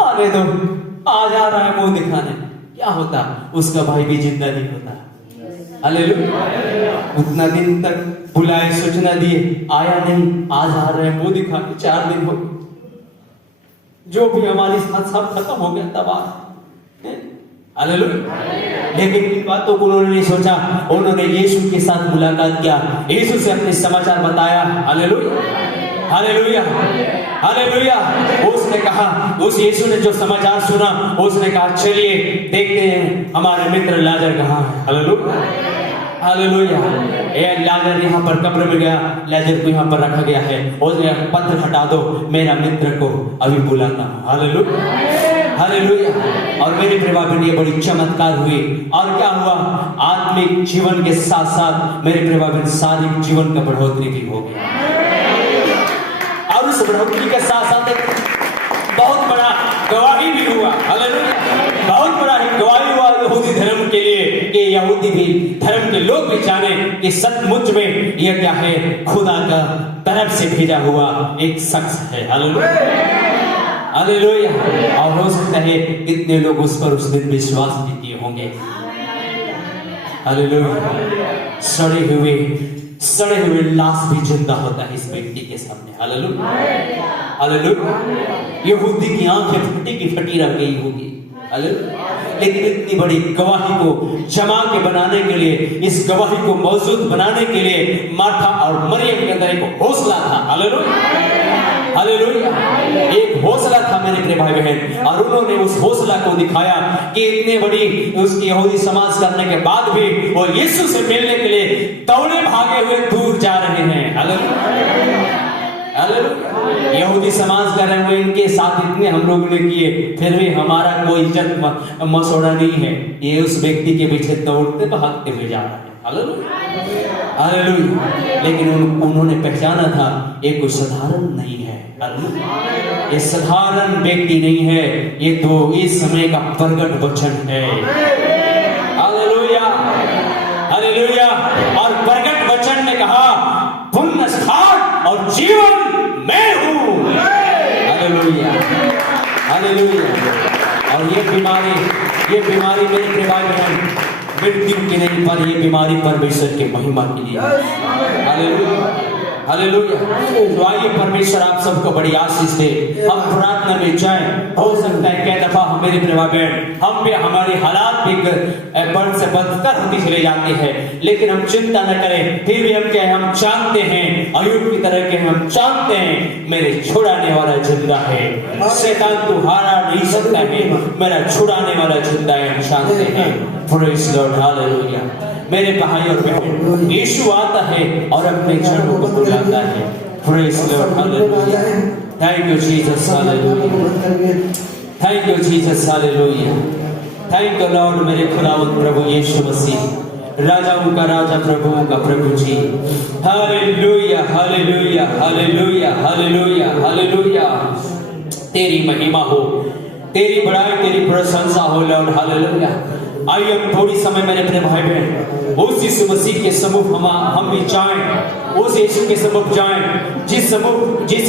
आने दो, आ जा रहा है मुंह दिखाने, क्या होता, उसका भाई भी जिंदा नहीं होता। हालेलुया। उतना दिन तक बुलाए, सूचना दिए, आया नहीं, आज आ रहे हैं, मुंह दिखा के 4 दिन हो गए। जो भी हमारे साथ सब खत्म हो गया, तबाह। हालेलुया। लेकिन इन बातों को उन्होंने नहीं सोचा, उन्होंने यीशु के साथ मुलाकात किया, यीशु से अपने समाचार बताया। Hallelujah, hallelujah, hallelujah. उसने कहा, उस यीशु ने जो समाचार सुना, उसने कहा चलिए देखते हैं हमारे मित्र लाजर कहाँ है। Hallelujah, hallelujah. ये लाजर यहाँ पर कब्र में गया, लाजर को यहाँ पर रखा गया है। उसने पत्थर हटा दो, मेरा मित्र को अभी बुलाता हूँ। Hallelujah, hallelujah. और मेरे प्रिय भाई, ये बड़ी चमत्कार हुई। और क्या हुआ? आत्मिक जीवन के साथ साथ मेरे प्रिय भाई शारीरिक जीवन का बढ़ोतरी भी हो गया। और उस बढ़ोतरी के साथ साथ एक बहुत बड़ा गवाही भी हुआ। हालेलुया, बहुत बड़ा गवाही हुआ यहूदी धर्म के लिए, कि यहूदी भी धर्म के लोग भी जाने कि सचमुच में यह क्या है, खुदा का तरफ से भेजा हुआ एक शख्स है। Hallelujah, hallelujah. और हो सकता है कितने लोग उस पर उस दिन विश्वास भी किए होंगे। हालेलुया। सड़े हुए लाश भी जिंदा होता है इस व्यक्ति के सामने। Hallelujah, hallelujah. यहूदी की आंखें फटी की फटी रह गई होगी। हालेलुया। लेकिन इतनी बड़ी गवाही को जमा के बनाने के लिए, इस गवाही को मौजूद बनाने के लिए मार्था और मरियम के अंदर एक हौसला था। Hallelujah, hallelujah. एक हौसला था मेरे प्रिय भाई बहन, और उन्होंने उस हौसला को दिखाया कि इतने बड़ी उसकी यहूदी समाज करने के बाद भी वो यीशु से मिलने के लिए दौड़े भागे हुए दूर जा रहे हैं। Hallelujah, hallelujah. यहूदी समाज कर रहे हुए, इनके साथ इतने हम लोगों ने किए, फिर भी हमारा कोई इज्जत मसौड़ा नहीं है। ये उस व्यक्ति के पीछे दौड़ते भागते हुए जा रहे हैं। Hallelujah, hallelujah. लेकिन उन्होंने पहचाना था ये कोई साधारण नहीं है। हालेलुया, ये साधारण व्यक्ति नहीं है, ये तो इस समय का प्रगट वचन है। Hallelujah, hallelujah. और प्रगट वचन ने कहा, पुनरुत्थान और जीवन मैं हूं। Hallelujah, hallelujah. और ये बीमारी मेरे प्रिय भाई बहन मृत्यु की नहीं, पर ये बीमारी परमेश्वर के महिमा के लिए। Hallelujah, hallelujah. तो आइए परमेश्वर आप सबको बड़ी आशीष दे। हम प्रार्थना में जाएं। हो सकता है कई दफा मेरे प्रिय भाई बहन हम भी, हमारे हालात भी बढ़ से बदतर होती चले जाते हैं, लेकिन हम चिंता न करें। फिर भी हम क्या है, हम जानते हैं अय्यूब की तरह के, हम जानते हैं मेरे छुड़ाने वाला जिंदा है। शैतान तू हारा नहीं सकता है, मेरा छुड़ाने वाला जिंदा है, हम जानते हैं। Praise Lord, hallelujah. मेरे भाई और बहन, यीशु आता है और अपने जनों को बुलाता है। Praise Lord, hallelujah. Thank you Jesus, hallelujah. Thank you Jesus, hallelujah. Thank you Lord, मेरे खुदावंद प्रभु यीशु मसीह, राजाओं का राजा, प्रभुओं का प्रभु जी। Hallelujah, hallelujah, hallelujah, hallelujah, hallelujah. तेरी महिमा हो, तेरी बड़ाई, तेरी प्रशंसा हो लॉर्ड। हालेलुया। आइए हम थोड़ी समय मेरे प्रिय भाई बहन उस यीशु मसीह के सम्मुख हम भी जाएं, उस यीशु के सम्मुख जाएं जिस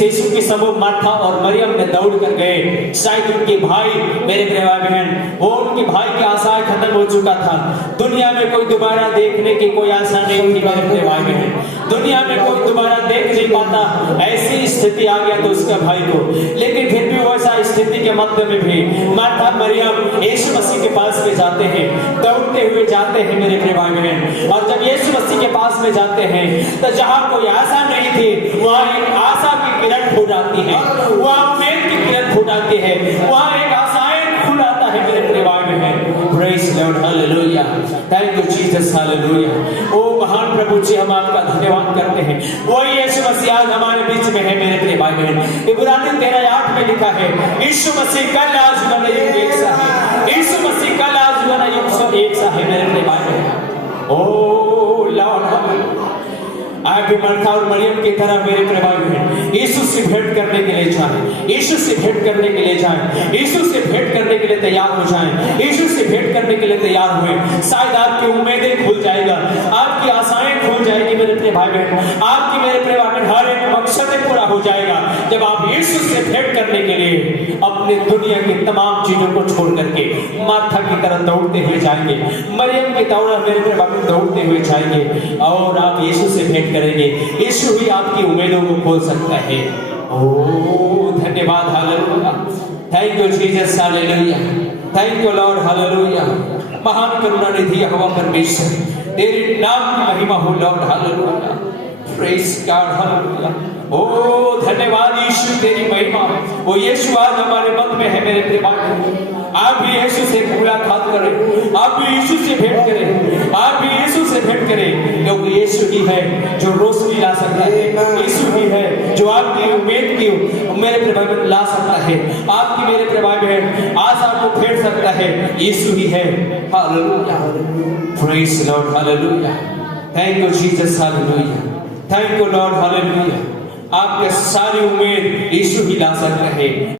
यीशु के सम्मुख मार्था और मरियम ने दौड़ कर गए। शायद उनके भाई, मेरे प्रिय भाई बहन, वो उनके भाई की आशाएं खत्म हो चुका था। दुनिया में कोई दोबारा देखने की कोई आशा नहीं थी मेरे प्रिय भाई बहन, दुनिया में कोई दोबारा देख नहीं पाता। ऐसी स्थिति आ गया तो उसका भाई को, लेकिन फिर भी वैसा स्थिति के मध्य में भी मार्था मरियम यीशु मसीह के पास में जाते हैं, दौड़ते हुए जाते हैं मेरे प्रिय भाई बहन। और जब यीशु मसीह के पास में जाते हैं तो जहां कोई आशा नहीं थी, वहां एक आशा की किरण फूट आती है, वहां उम्मीद की किरण फूट आती है, वहां एक आशाएं फूट आता है मेरे प्रिय भाई बहन। Praise Lord, hallelujah. Thank you Jesus, hallelujah. ओ महान प्रभु जी, हम आपका धन्यवाद करते हैं। वही यीशु मसीह आज हमारे बीच में है मेरे प्रिय भाई बहन। इब्रानी 13:8 में लिखा है, यीशु मसीह कल आज बना एक सा है, यीशु मसीह कल आज बना एक सा है मेरे प्रिय भाई बहन। ओ लॉर्ड, आप भी मार्था और मरियम की तरह मेरे प्रिय भाई बहन यीशु से भेंट करने के लिए जाएं, यीशु से भेंट करने के लिए जाएं, यीशु से भेंट करने के लिए तैयार हो जाएं, यीशु से भेंट करने के लिए तैयार हुए। शायद आपकी उम्मीदें खुल जाएगा, आपकी आशाएं खुल जाएगी मेरे प्रिय भाई बहन, आपकी मेरे प्रिय भाई बहन हर एक समय पूरा हो जाएगा जब आप यीशु से भेंट करने के लिए अपने दुनिया की तमाम चीजों को छोड़ करके मार्था की तरह दौड़ते हुए जाएंगे, मरियम की तरह मेरे प्रभु दौड़ते हुए जाएंगे और आप यीशु से भेंट करेंगे। यीशु ही आपकी उम्मीदों को खोल सकता है। ओ धन्यवाद, hallelujah. Thank you Jesus, hallelujah. Thank you Lord, hallelujah. महान करुणा निधि यहोवा परमेश्वर, तेरे नाम की महिमा हो Lord, hallelujah. Praise God, hallelujah. ओ धन्यवाद यीशु, तेरी महिमा। वो यीशु आज हमारे मन में है मेरे प्रिय। आप भी यीशु से मुलाकात करें, आप भी यीशु से भेंट करें, आप भी यीशु से भेंट करें, क्योंकि यीशु ही है जो रोशनी ला सकता है। यीशु ही है जो आपकी उम्मीद की मेरे प्रभाव में ला सकता है, आपकी मेरे प्रभाव में आशा को फेर सकता है। यीशु ही है। Hallelujah, praise Lord, hallelujah. Thank you Jesus, hallelujah. Thank you Lord, hallelujah. आपके सारी उम्मीद यीशु ही ला सकता है।